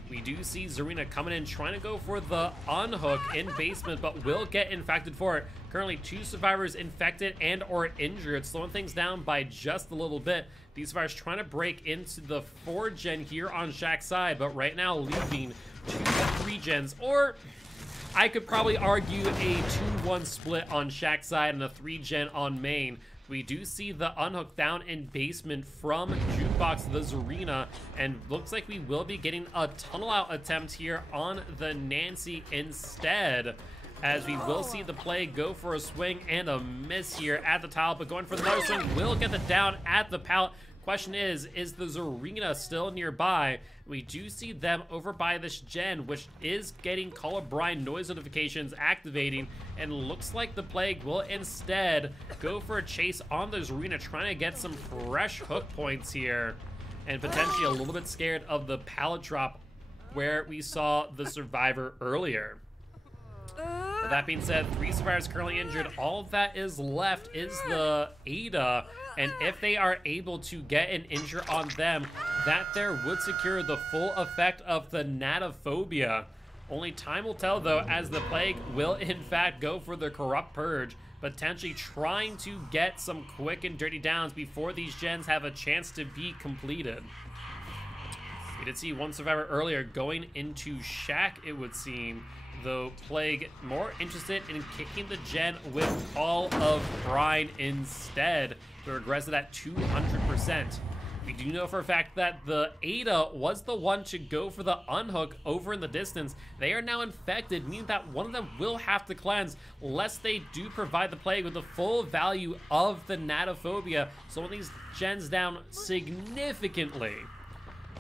We do see Zarina coming in, trying to go for the unhook in basement, but will get infected for it. Currently 2 survivors infected and or injured, slowing things down by just a little bit. These survivors trying to break into the 4-gen here on Shack's side, but right now leaving 2 to 3 gens, or I could probably argue a 2-1 split on Shack's side and a 3-gen on main. We do see the unhook down in basement from Jukebox the Zarina, and looks like we will be getting a tunnel out attempt here on the Nancy instead, as we will see the Plague go for a swing and a miss here at the tile, but going for the other swing will get the down at the pallet. Question is the Zarina still nearby? We do see them over by this gen, which is getting Colubrine noise notifications activating, and looks like the Plague will instead go for a chase on the Zarina, trying to get some fresh hook points here, and potentially a little bit scared of the pallet drop where we saw the survivor earlier. With that being said, 3 survivors currently injured. All that is left is the Ada, and if they are able to get an injure on them, that there would secure the full effect of the thanatophobia. Only time will tell, though, as the Plague will in fact go for the corrupt purge, potentially trying to get some quick and dirty downs before these gens have a chance to be completed. We did see 1 survivor earlier going into shack, it would seem, though Plague more interested in kicking the gen with all of Brine instead, who regrets at 200%. We do know for a fact that the Ada was the one to go for the unhook over in the distance. They are now infected, meaning that one of them will have to cleanse, lest they do provide the Plague with the full value of the Natophobia, slowing these gens down significantly.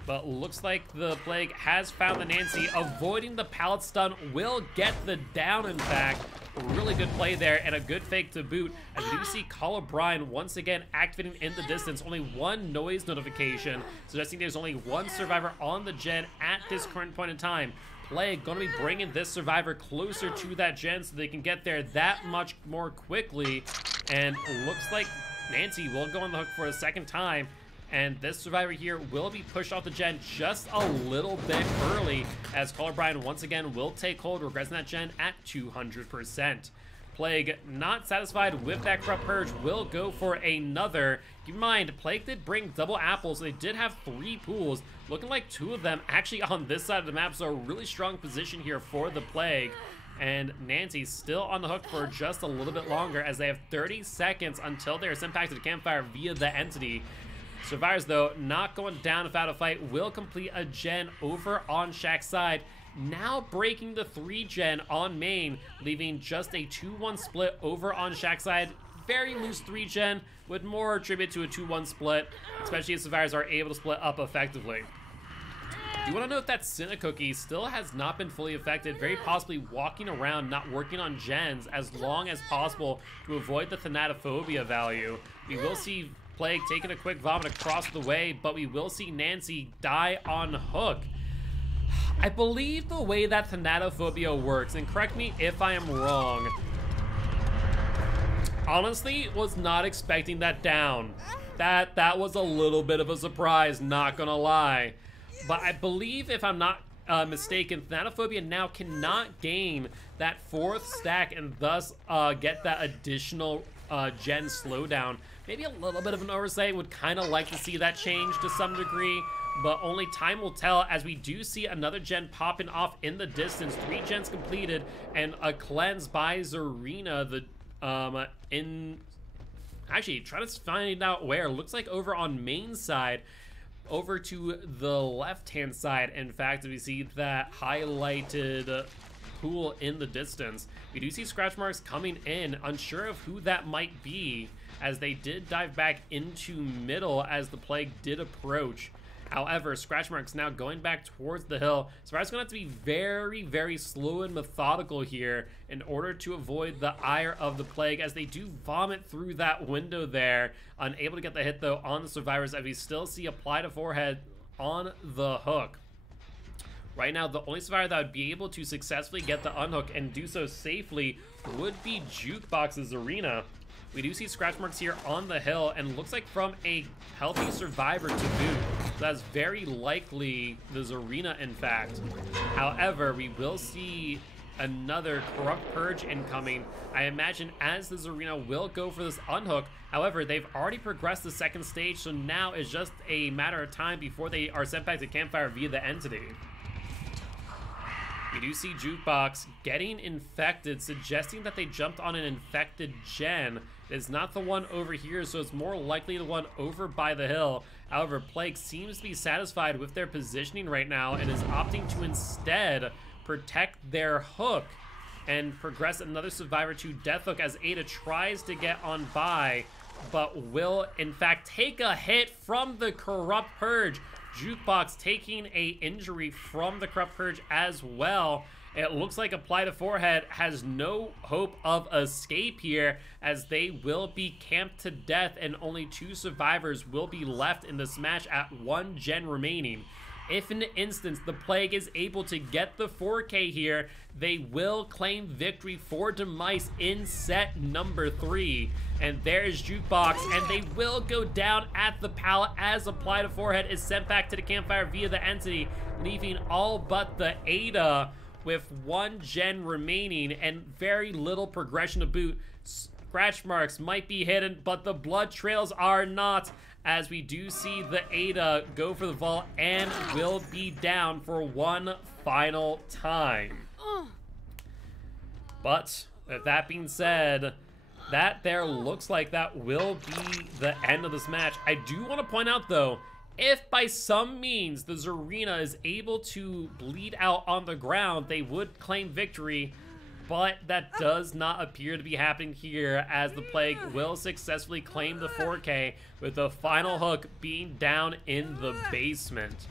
But looks like the Plague has found the Nancy. Avoiding the pallet stun will get the down, in fact. Really good play there and a good fake to boot. As we do see Call O'Brien once again activating in the distance. Only one noise notification, suggesting there's only one survivor on the gen at this current point in time. Plague going to be bringing this survivor closer to that gen so they can get there that much more quickly. And looks like Nancy will go on the hook for a second time. And this survivor here will be pushed off the gen just a little bit early, as Call O'Brien once again will take hold, regressing that gen at 200%. Plague, not satisfied with that Corrupt Purge, will go for another. Keep in mind, Plague did bring double apples, so they did have 3 pools, looking like 2 of them actually on this side of the map, so a really strong position here for the Plague. And Nancy's still on the hook for just a little bit longer, as they have 30 seconds until they are sent back to the campfire via the entity. Survivors, though, not going down without a fight, will complete a gen over on Shaq's side, now breaking the 3 gen on main, leaving just a 2-1 split over on Shaq's side. Very loose 3 gen, with more attribute to a 2-1 split, especially if survivors are able to split up effectively. You want to note that Cinecookie still has not been fully affected, very possibly walking around, not working on gens as long as possible to avoid the Thanatophobia value. We will see Plague taking a quick vomit across the way, but we will see Nancy die on hook. I believe the way that Thanatophobia works, and correct me if I am wrong, honestly was not expecting that down. That was a little bit of a surprise, not gonna lie. But I believe, if I'm not mistaken, Thanatophobia now cannot gain that 4th stack and thus get that additional gen slowdown. Maybe a little bit of an oversight. Would kind of like to see that change to some degree, but only time will tell, as we do see another gen popping off in the distance. 3 gens completed and a cleanse by Zarina. Actually, trying to find out where. Looks like over on main side, over to the left-hand side. In fact, we see that highlighted pool in the distance. We do see scratch marks coming in, unsure of who that might be, as they did dive back into middle as the Plague did approach. However, scratch marks now going back towards the hill. Survivor's gonna have to be very, very slow and methodical here in order to avoid the ire of the Plague, as they do vomit through that window there. Unable to get the hit though on the survivors, as we still see apply to forehead on the hook. Right now, the only survivor that would be able to successfully get the unhook and do so safely would be Jukebox's Arena. We do see scratch marks here on the hill, and looks like from a healthy survivor to boot. So that's very likely the Zarina, in fact. However, we will see another Corrupt Purge incoming. I imagine as the Zarina will go for this unhook. However, they've already progressed the 2nd stage, so now it's just a matter of time before they are sent back to campfire via the entity. We do see Jukebox getting infected, suggesting that they jumped on an infected gen. It's not the one over here, so it's more likely the one over by the hill. However, Plague seems to be satisfied with their positioning right now and is opting to instead protect their hook and progress another survivor to death hook, as Ada tries to get on by, but will in fact take a hit from the Corrupt Purge. Jukebox taking a injury from the Corrupt Purge as well. It looks like Apply to Forehead has no hope of escape here, as they will be camped to death and only 2 survivors will be left in the smash at 1 gen remaining. If in the instance the Plague is able to get the 4K here, they will claim victory for Demice in set number 3. And there's Jukebox, and they will go down at the pallet as Apply to Forehead is sent back to the campfire via the entity, leaving all but the Ada with 1 gen remaining and very little progression to boot. Scratch marks might be hidden, but the blood trails are not, as we do see the Ada go for the vault and will be down for 1 final time. But with that being said, that there looks like that will be the end of this match. I do want to point out though, If by some means the Zarina is able to bleed out on the ground, they would claim victory, but that does not appear to be happening here, as the Plague will successfully claim the 4K with the final hook being down in the basement.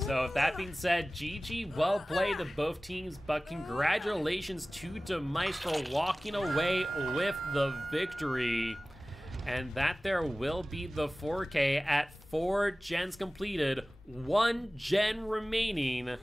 So if that being said, GG, well played to both teams, but congratulations to Demice for walking away with the victory. And that there will be the 4K at 4 gens completed, 1 gen remaining.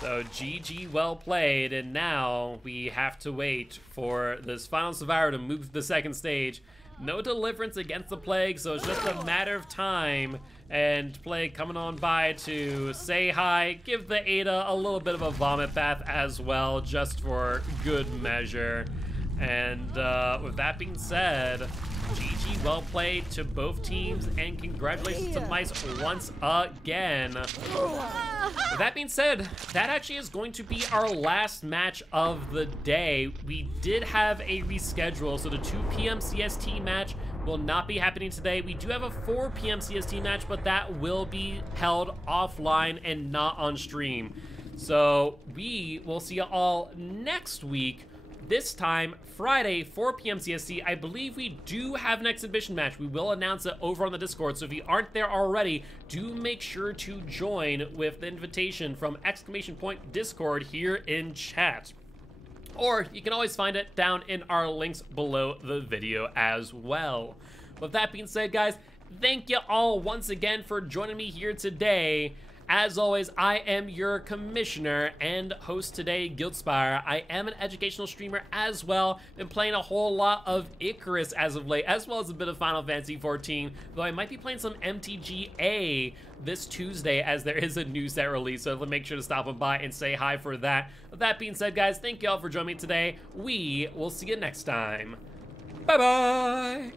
So GG, well played, and now we have to wait for this final survivor to move to the second stage. No deliverance against the Plague, so it's just a matter of time. And Plague coming on by to say hi, give the Ada a little bit of a vomit bath as well, just for good measure. And with that being said, GG, well played to both teams, and congratulations to Mice once again. With that being said, that actually is going to be our last match of the day. We did have a reschedule, so the 2 p.m. CST match will not be happening today. We do have a 4 p.m. CST match, but that will be held offline and not on stream. So we will see you all next week. This time, Friday, 4 p.m. CST, I believe we do have an exhibition match. We will announce it over on the Discord, so if you aren't there already, do make sure to join with the invitation from !Discord here in chat. Or you can always find it down in our links below the video as well. With that being said, guys, thank you all once again for joining me here today. As always, I am your commissioner and host today, Giltspire. I am an educational streamer as well. Been playing a whole lot of Icarus as of late, as well as a bit of Final Fantasy XIV, though I might be playing some MTGA this Tuesday as there is a new set release, so make sure to stop on by and say hi for that. With that being said, guys, thank you all for joining me today. We will see you next time. Bye-bye!